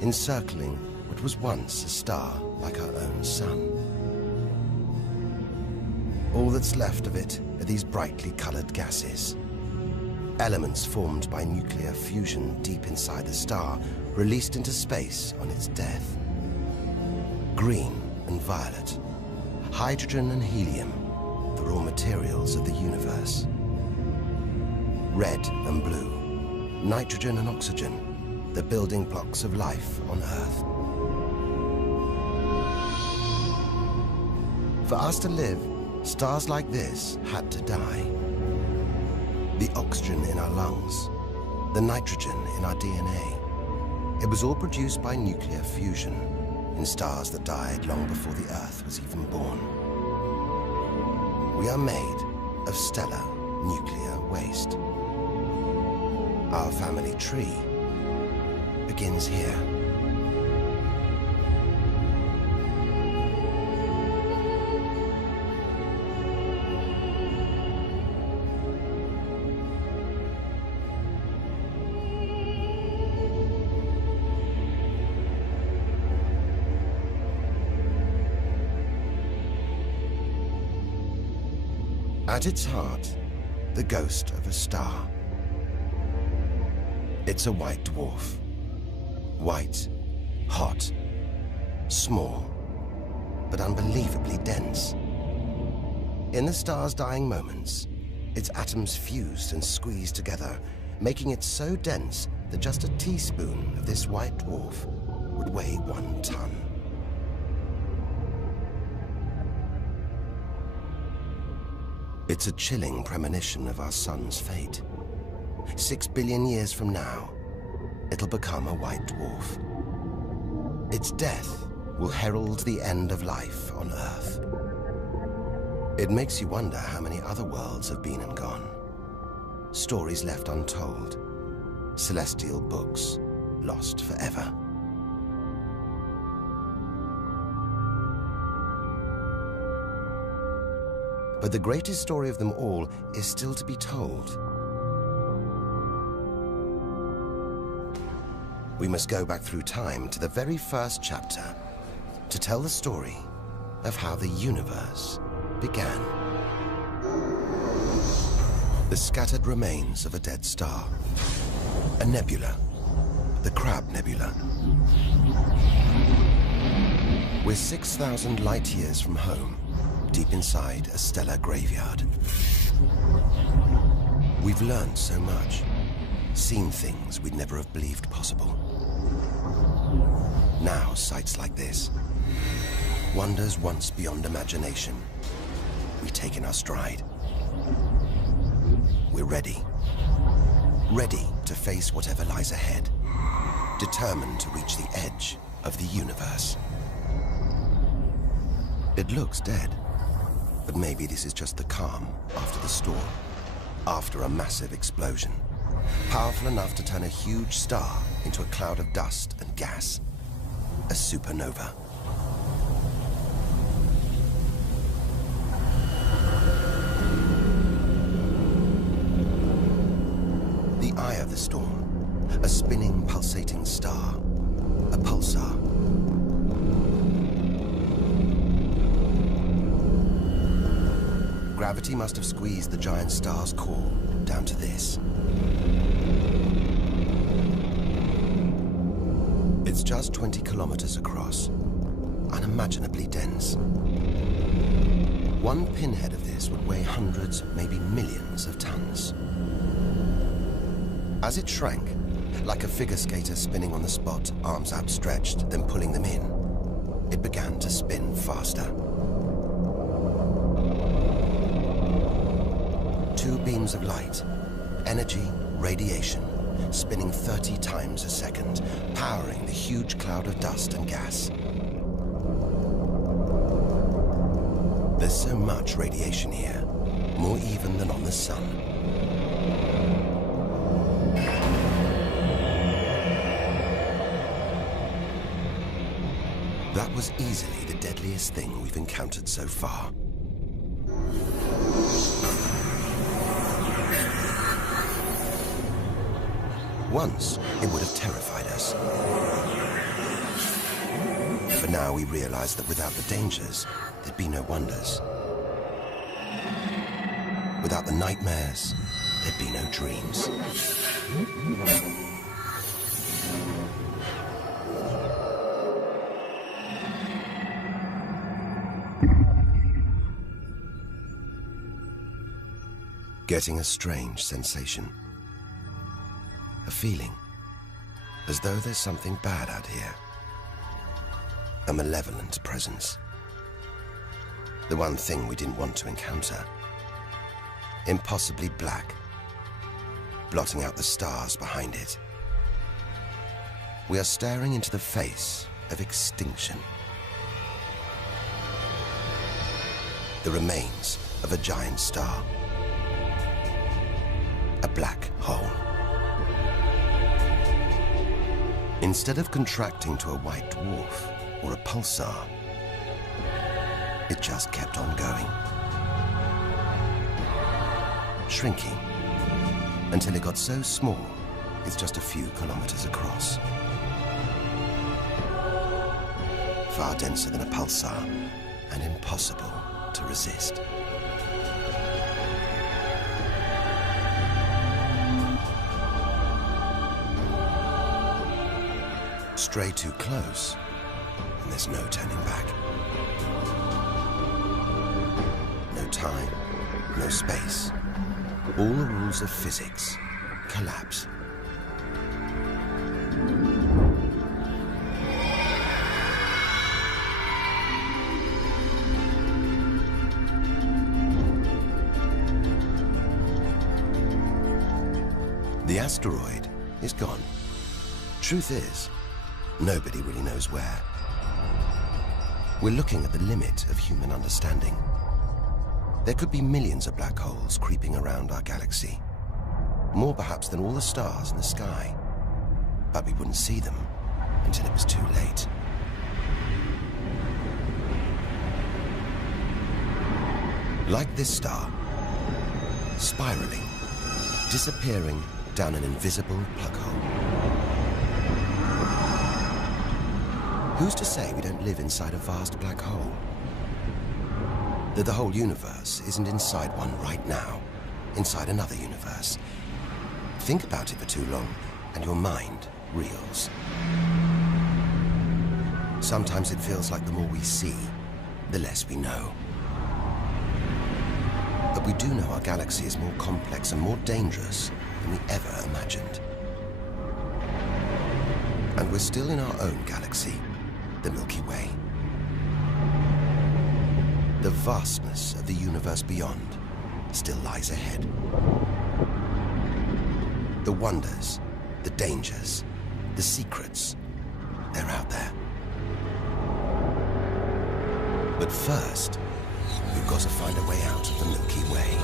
encircling what was once a star like our own sun. All that's left of it are these brightly colored gases. Elements formed by nuclear fusion deep inside the star, released into space on its death. Green and violet, hydrogen and helium, the raw materials of the universe. Red and blue, nitrogen and oxygen, the building blocks of life on Earth. For us to live, stars like this had to die. The oxygen in our lungs, the nitrogen in our DNA, it was all produced by nuclear fusion in stars that died long before the Earth was even born. We are made of stellar nuclear waste. Our family tree begins here. At its heart, the ghost of a star. It's a white dwarf. White, hot, small, but unbelievably dense. In the star's dying moments, its atoms fused and squeezed together, making it so dense that just a teaspoon of this white dwarf would weigh 1 ton. It's a chilling premonition of our sun's fate. 6 billion years from now, it'll become a white dwarf. Its death will herald the end of life on Earth. It makes you wonder how many other worlds have been and gone. Stories left untold. Celestial books lost forever. But the greatest story of them all is still to be told. We must go back through time to the very first chapter to tell the story of how the universe began. The scattered remains of a dead star. A nebula. The Crab Nebula. We're 6,000 light years from home, deep inside a stellar graveyard. We've learned so much, seen things we'd never have believed possible. Now, sights like this, wonders once beyond imagination, we take in our stride. We're ready. Ready to face whatever lies ahead. Determined to reach the edge of the universe. It looks dead, but maybe this is just the calm after the storm, after a massive explosion, powerful enough to turn a huge star into a cloud of dust and gas, a supernova. The eye of the storm, a spinning, pulsating star, a pulsar. Gravity must have squeezed the giant star's core down to this. It's just 20 kilometers across, unimaginably dense. One pinhead of this would weigh hundreds, maybe millions of tons. As it shrank, like a figure skater spinning on the spot, arms outstretched, then pulling them in, it began to spin faster. Two beams of light, energy, radiation, spinning 30 times a second, powering the huge cloud of dust and gas. There's so much radiation here, more even than on the sun. That was easily the deadliest thing we've encountered so far. Once, it would have terrified us. But now we realize that without the dangers, there'd be no wonders. Without the nightmares, there'd be no dreams. Getting a strange sensation. A feeling, as though there's something bad out here. A malevolent presence. The one thing we didn't want to encounter. Impossibly black, blotting out the stars behind it. We are staring into the face of extinction. The remains of a giant star. A black hole. Instead of contracting to a white dwarf or a pulsar, it just kept on going. Shrinking until it got so small, it's just a few kilometers across. Far denser than a pulsar and impossible to resist. Stray too close, and there's no turning back. No time, no space. All the rules of physics collapse. The asteroid is gone. Truth is, nobody really knows where. We're looking at the limit of human understanding. There could be millions of black holes creeping around our galaxy. More perhaps than all the stars in the sky. But we wouldn't see them until it was too late. Like this star, spiraling, disappearing down an invisible plug hole. Who's to say we don't live inside a vast black hole? That the whole universe isn't inside one right now, inside another universe. Think about it for too long, and your mind reels. Sometimes it feels like the more we see, the less we know. But we do know our galaxy is more complex and more dangerous than we ever imagined. And we're still in our own galaxy, the Milky Way. The vastness of the universe beyond still lies ahead. The wonders, the dangers, the secrets, they're out there. But first, we've got to find a way out of the Milky Way.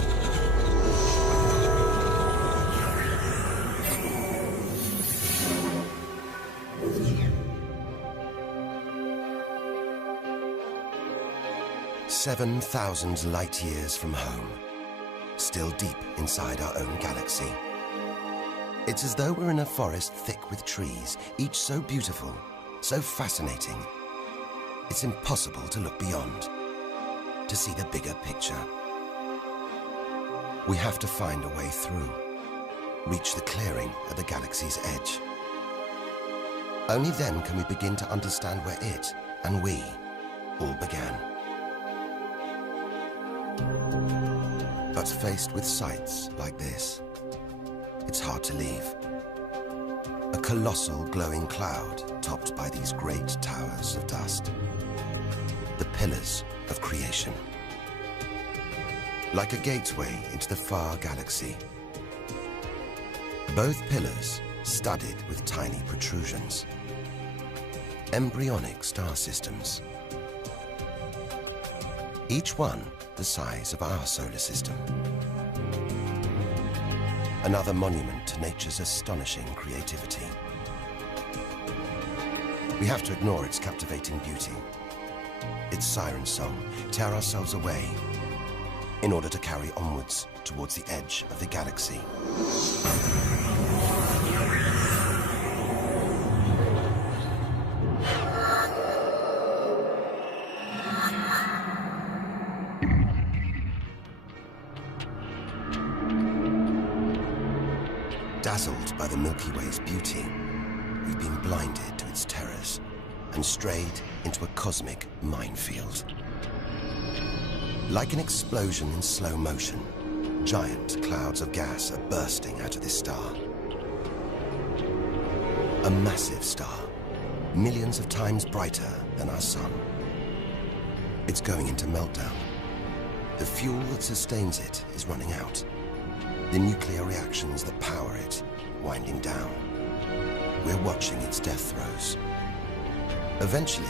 "7,000 light years from home, still deep inside our own galaxy. It's as though we're in a forest thick with trees, each so beautiful, so fascinating. It's impossible to look beyond, to see the bigger picture. We have to find a way through, reach the clearing at the galaxy's edge. Only then can we begin to understand where it and we all began. But faced with sights like this, it's hard to leave. A colossal glowing cloud topped by these great towers of dust. The pillars of creation. Like a gateway into the far galaxy. Both pillars studded with tiny protrusions. Embryonic star systems. Each one the size of our solar system. Another monument to nature's astonishing creativity. We have to ignore its captivating beauty, its siren song, tear ourselves away, in order to carry onwards towards the edge of the galaxy. Dazzled by the Milky Way's beauty, we've been blinded to its terrors and strayed into a cosmic minefield. Like an explosion in slow motion, giant clouds of gas are bursting out of this star. A massive star, millions of times brighter than our sun. It's going into meltdown. The fuel that sustains it is running out. The nuclear reactions that power it winding down. We're watching its death throes. Eventually,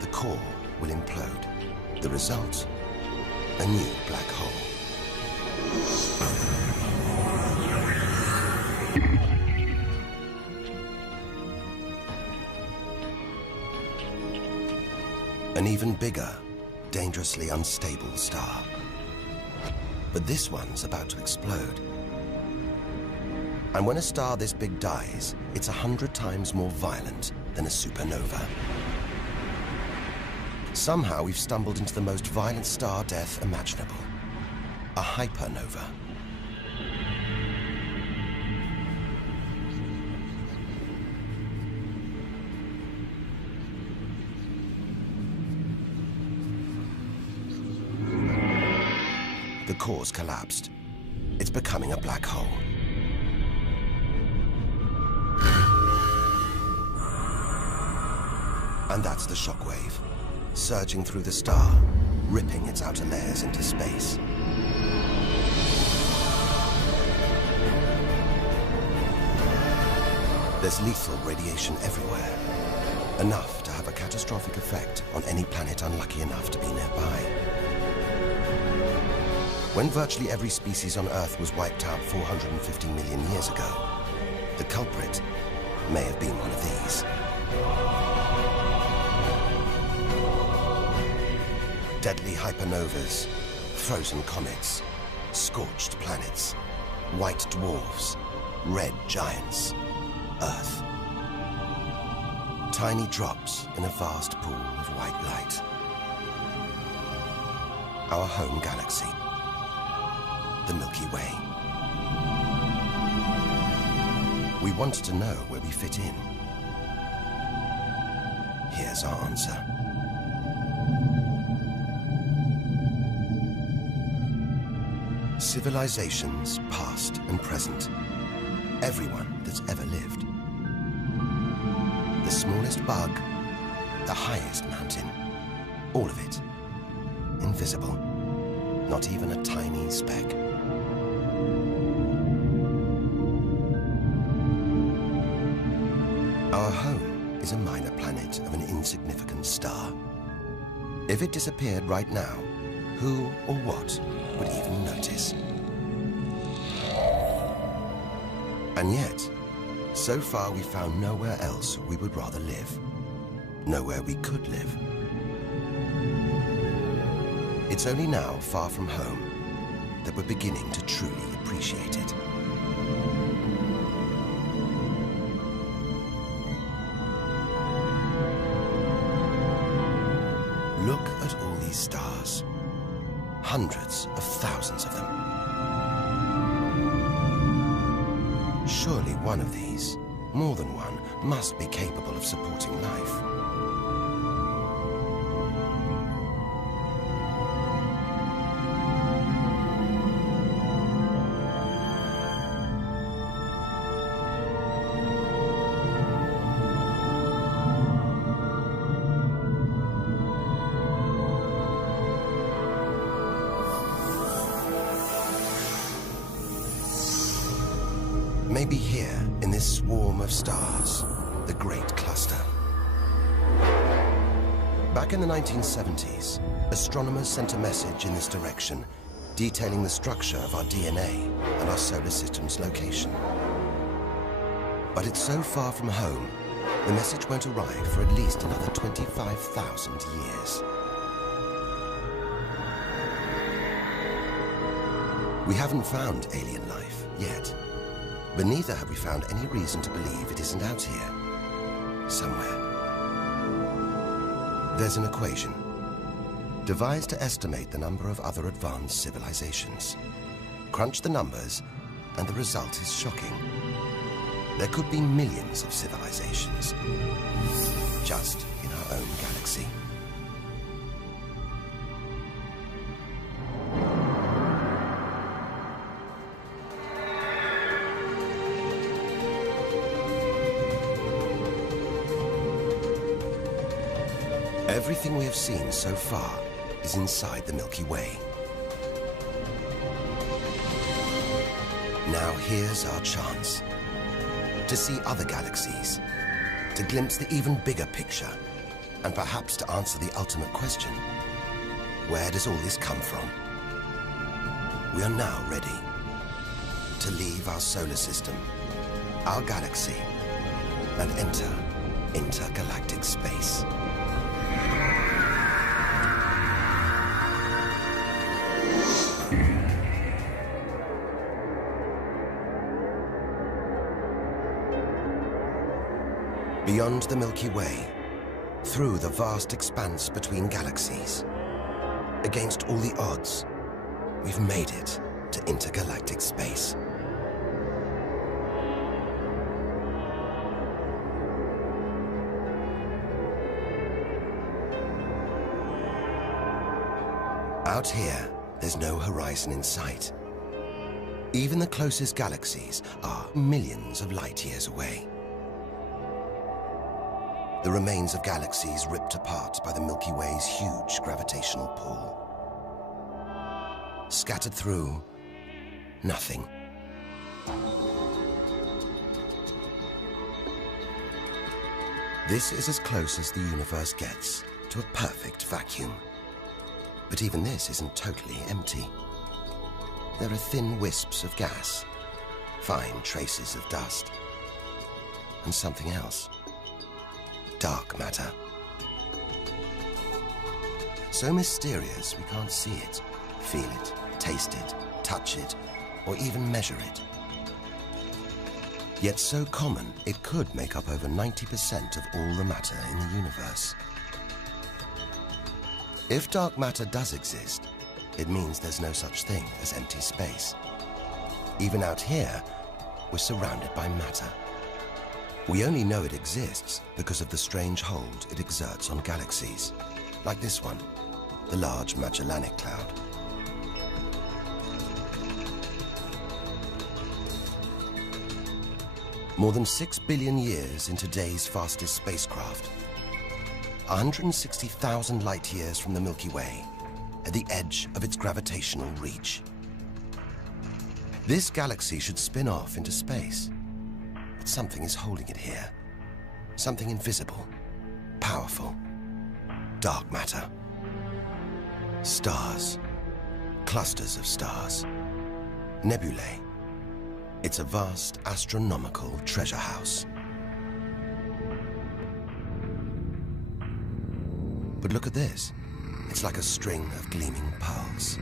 the core will implode. The result, a new black hole. An even bigger, dangerously unstable star. But this one's about to explode. And when a star this big dies, it's 100 times more violent than a supernova. Somehow we've stumbled into the most violent star death imaginable. A hypernova. The core's collapsed. It's becoming a black hole. And that's the shockwave, surging through the star, ripping its outer layers into space. There's lethal radiation everywhere, enough to have a catastrophic effect on any planet unlucky enough to be nearby. When virtually every species on Earth was wiped out 450 million years ago, the culprit may have been one of these. Deadly hypernovas, frozen comets, scorched planets, white dwarfs, red giants, Earth. tiny drops in a vast pool of white light. Our home galaxy, the Milky Way. We want to know where we fit in. Here's our answer. Civilizations, past and present. Everyone that's ever lived. The smallest bug, the highest mountain, all of it invisible. Not even a tiny speck. Our home is a minor planet of an insignificant star. If it disappeared right now, who or what would even notice? And yet, so far we've found nowhere else we would rather live. Nowhere we could live. It's only now, far from home, that we're beginning to truly appreciate it. Look at all these stars. Hundreds of thousands of them. Surely one of these, more than one, must be capable of supporting life. Maybe here, in this swarm of stars, the Great Cluster. Back in the 1970s, astronomers sent a message in this direction, detailing the structure of our DNA and our solar system's location. But it's so far from home, the message won't arrive for at least another 25,000 years. We haven't found alien life yet. But neither have we found any reason to believe it isn't out here, somewhere. There's an equation, devised to estimate the number of other advanced civilizations. Crunch the numbers, and the result is shocking. There could be millions of civilizations, just in our own galaxy. Everything we have seen so far is inside the Milky Way. Now here's our chance to see other galaxies, to glimpse the even bigger picture, and perhaps to answer the ultimate question: where does all this come from? We are now ready to leave our solar system, our galaxy, and enter intergalactic space. Beyond the Milky Way, through the vast expanse between galaxies, against all the odds, we've made it to intergalactic space. Out here, there's no horizon in sight. Even the closest galaxies are millions of light years away. The remains of galaxies ripped apart by the Milky Way's huge gravitational pull. Scattered through, nothing. This is as close as the universe gets to a perfect vacuum. But even this isn't totally empty. There are thin wisps of gas, fine traces of dust, and something else. Dark matter. So mysterious we can't see it, feel it, taste it, touch it, or even measure it. Yet so common, it could make up over 90% of all the matter in the universe. If dark matter does exist, it means there's no such thing as empty space. Even out here, we're surrounded by matter. We only know it exists because of the strange hold it exerts on galaxies, like this one, the Large Magellanic Cloud. More than 6 billion years in today's fastest spacecraft, 160,000 light-years from the Milky Way, at the edge of its gravitational reach. This galaxy should spin off into space, but something is holding it here. Something invisible, powerful, dark matter. Stars, clusters of stars, nebulae. It's a vast astronomical treasure house. But look at this. It's like a string of gleaming pearls.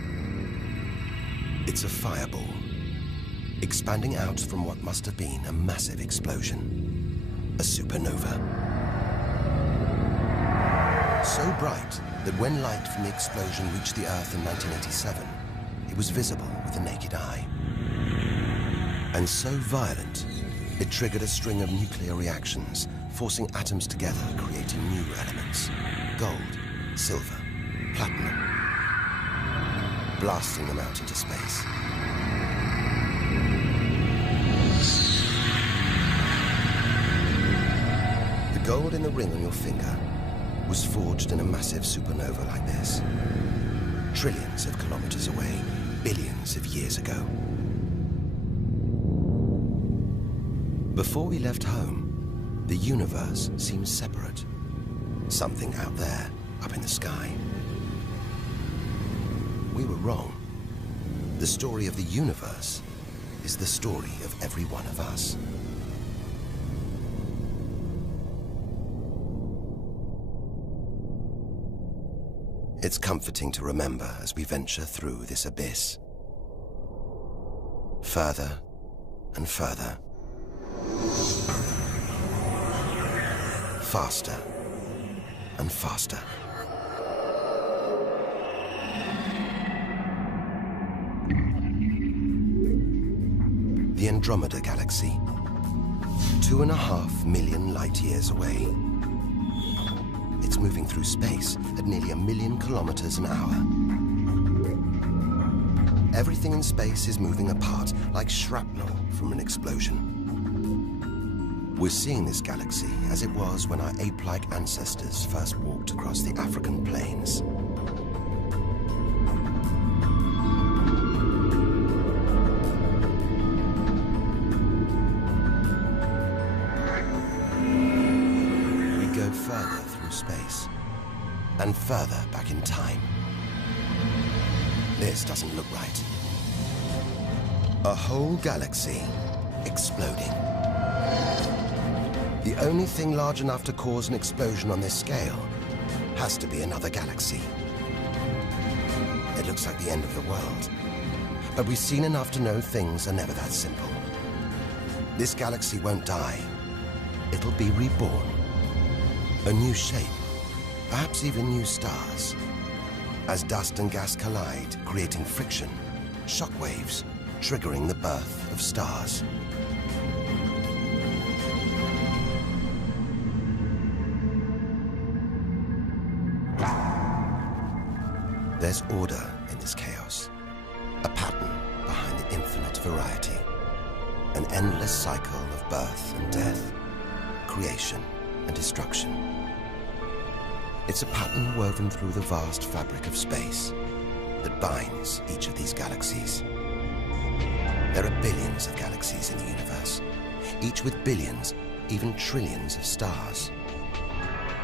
It's a fireball, expanding out from what must have been a massive explosion, a supernova. So bright that when light from the explosion reached the Earth in 1987, it was visible with the naked eye. And so violent, it triggered a string of nuclear reactions, forcing atoms together, creating new elements: gold, silver, platinum, blasting them out into space. The gold in the ring on your finger was forged in a massive supernova like this, trillions of kilometers away, billions of years ago. Before we left home, the universe seemed separate. Something out there, up in the sky. We were wrong. The story of the universe is the story of every one of us. It's comforting to remember as we venture through this abyss. Further and further. Faster and faster. The Andromeda Galaxy, 2.5 million light-years away. It's moving through space at nearly 1 million kilometers an hour. Everything in space is moving apart like shrapnel from an explosion. We're seeing this galaxy as it was when our ape-like ancestors first walked across the African plains. We go further through space, and further back in time. This doesn't look right. A whole galaxy exploding. The only thing large enough to cause an explosion on this scale has to be another galaxy. It looks like the end of the world, but we've seen enough to know things are never that simple. This galaxy won't die. It'll be reborn. A new shape, perhaps even new stars. As dust and gas collide, creating friction, shockwaves, triggering the birth of stars. There's order in this chaos, a pattern behind the infinite variety, an endless cycle of birth and death, creation and destruction. It's a pattern woven through the vast fabric of space that binds each of these galaxies. There are billions of galaxies in the universe, each with billions, even trillions of stars.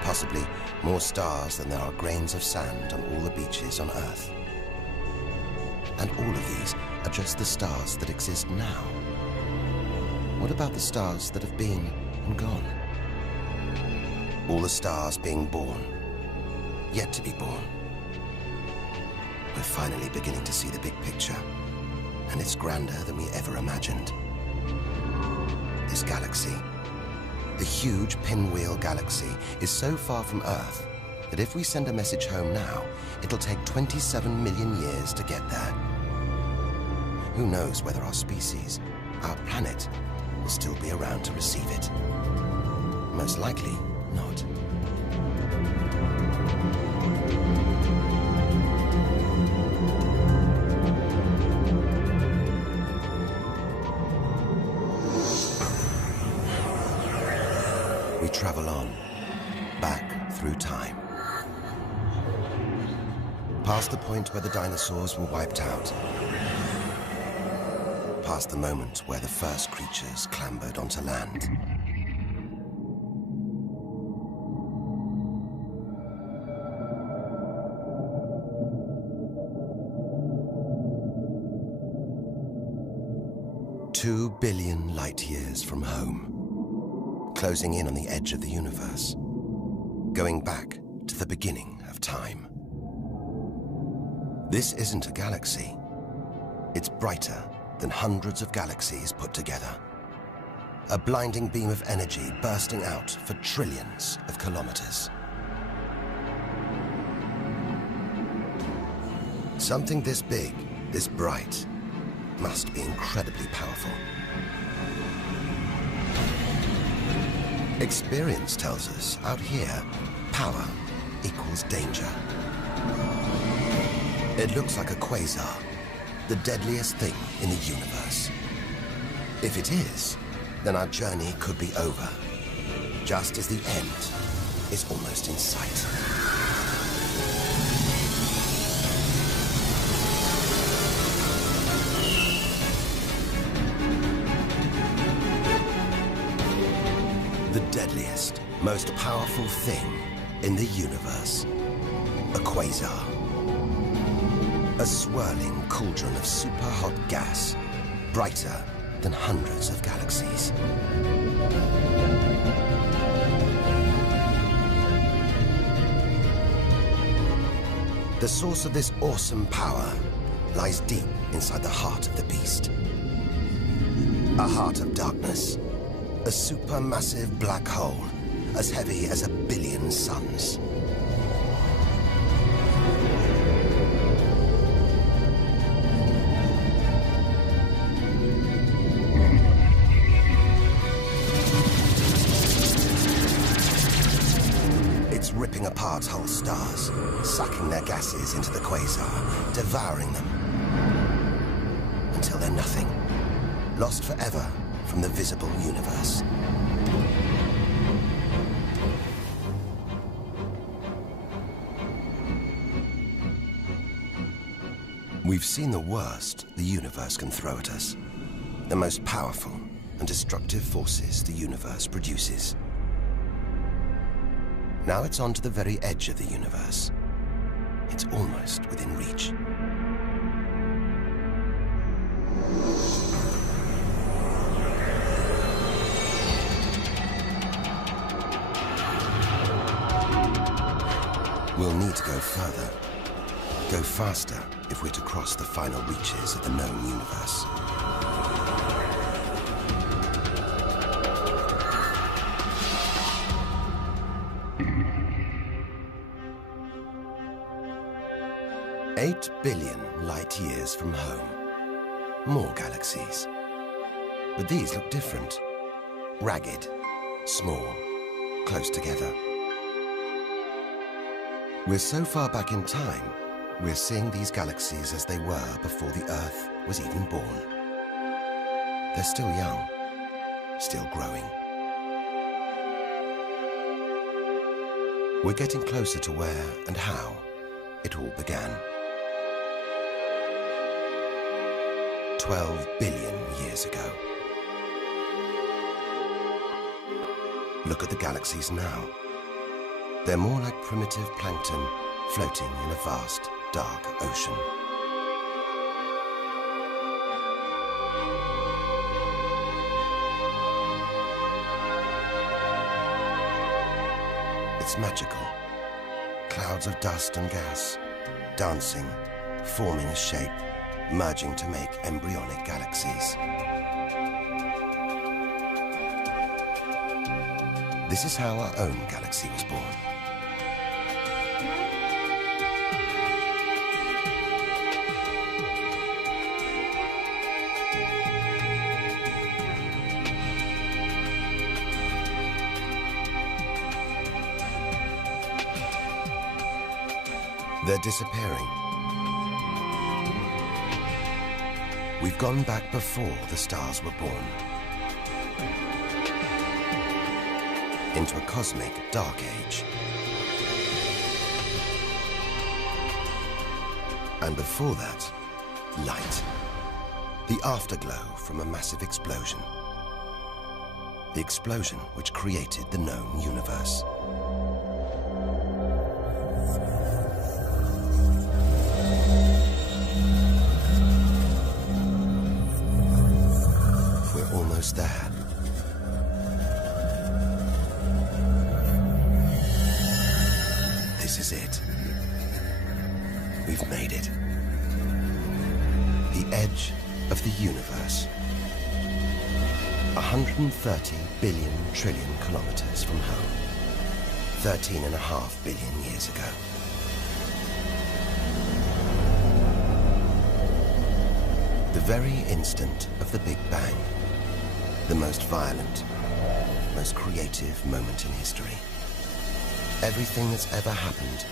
Possibly more stars than there are grains of sand on all the beaches on Earth. And all of these are just the stars that exist now. What about the stars that have been and gone? All the stars being born, yet to be born. We're finally beginning to see the big picture, and it's grander than we ever imagined. this galaxy. The huge Pinwheel Galaxy is so far from Earth that if we send a message home now, it'll take 27 million years to get there. Who knows whether our species, our planet, will still be around to receive it? Most likely not. We travel on, back through time. Past the point where the dinosaurs were wiped out. Past the moment where the first creatures clambered onto land. Two billion light years from home. Closing in on the edge of the universe, going back to the beginning of time. This isn't a galaxy. It's brighter than hundreds of galaxies put together. A blinding beam of energy bursting out for trillions of kilometers. Something this big, this bright, must be incredibly powerful. Experience tells us, out here, power equals danger. It looks like a quasar, the deadliest thing in the universe. If it is, then our journey could be over, just as the end is almost in sight. The deadliest, most powerful thing in the universe. A quasar. A swirling cauldron of super-hot gas, brighter than hundreds of galaxies. The source of this awesome power lies deep inside the heart of the beast. A heart of darkness. A supermassive black hole, as heavy as 1 billion suns. It's ripping apart whole stars, sucking their gases into the quasar, devouring them, until they're nothing, lost forever from the visible universe. We've seen the worst the universe can throw at us, the most powerful and destructive forces the universe produces. Now it's on to the very edge of the universe. It's almost within reach. We'll need to go further, go faster if we're to cross the final reaches of the known universe. Eight billion light years from home. More galaxies. But these look different. Ragged, small, close together. We're so far back in time, we're seeing these galaxies as they were before the Earth was even born. They're still young, still growing. We're getting closer to where and how it all began. 12 billion years ago. Look at the galaxies now. They're more like primitive plankton floating in a vast, dark ocean. It's magical. Clouds of dust and gas, dancing, forming a shape, merging to make embryonic galaxies. This is how our own galaxy was born. They're disappearing. We've gone back before the stars were born. Into a cosmic dark age. And before that, light. The afterglow from a massive explosion. The explosion which created the known universe. We're almost there. This is it. We've made it. The edge of the universe. 130 billion trillion kilometers from home. 13.5 billion years ago. The very instant of the Big Bang. The most violent, most creative moment in history. Everything that's ever happened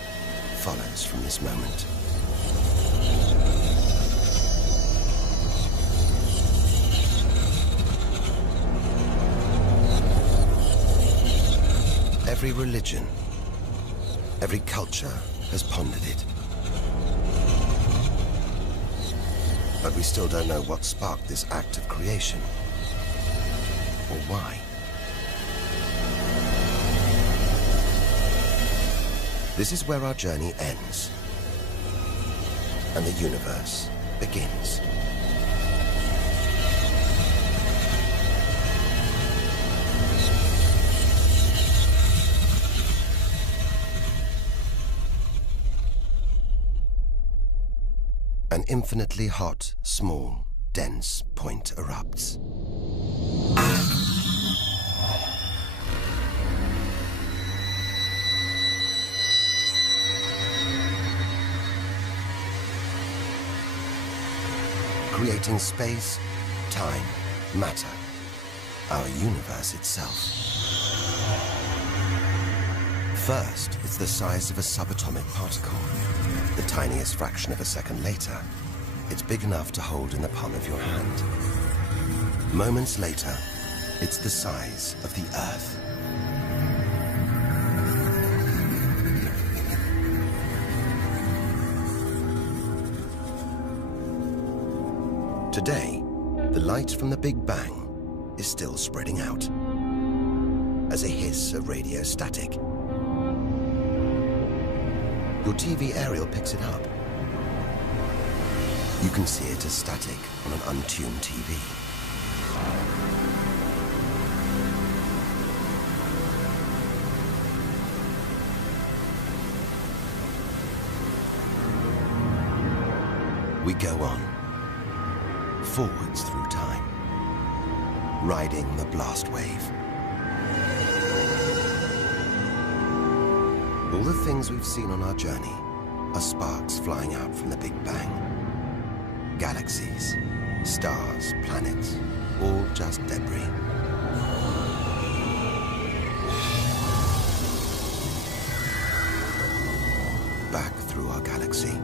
follows from this moment. Every religion, every culture has pondered it. But we still don't know what sparked this act of creation, or why. This is where our journey ends, and the universe begins. An infinitely hot, small, dense point erupts. Creating space, time, matter, our universe itself. First, it's the size of a subatomic particle. The tiniest fraction of a second later, it's big enough to hold in the palm of your hand. Moments later, it's the size of the Earth. Today, the light from the Big Bang is still spreading out as a hiss of radio static. Your TV aerial picks it up. You can see it as static on an untuned TV. We go on, forwards through time, riding the blast wave. All the things we've seen on our journey are sparks flying out from the Big Bang. Galaxies, stars, planets, all just debris. Back through our galaxy.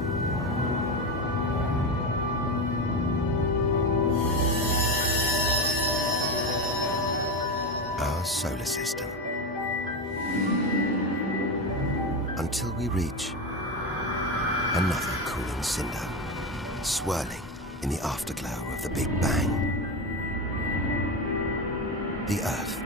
Our solar system. Until we reach another cooling cinder, swirling in the afterglow of the Big Bang. The Earth.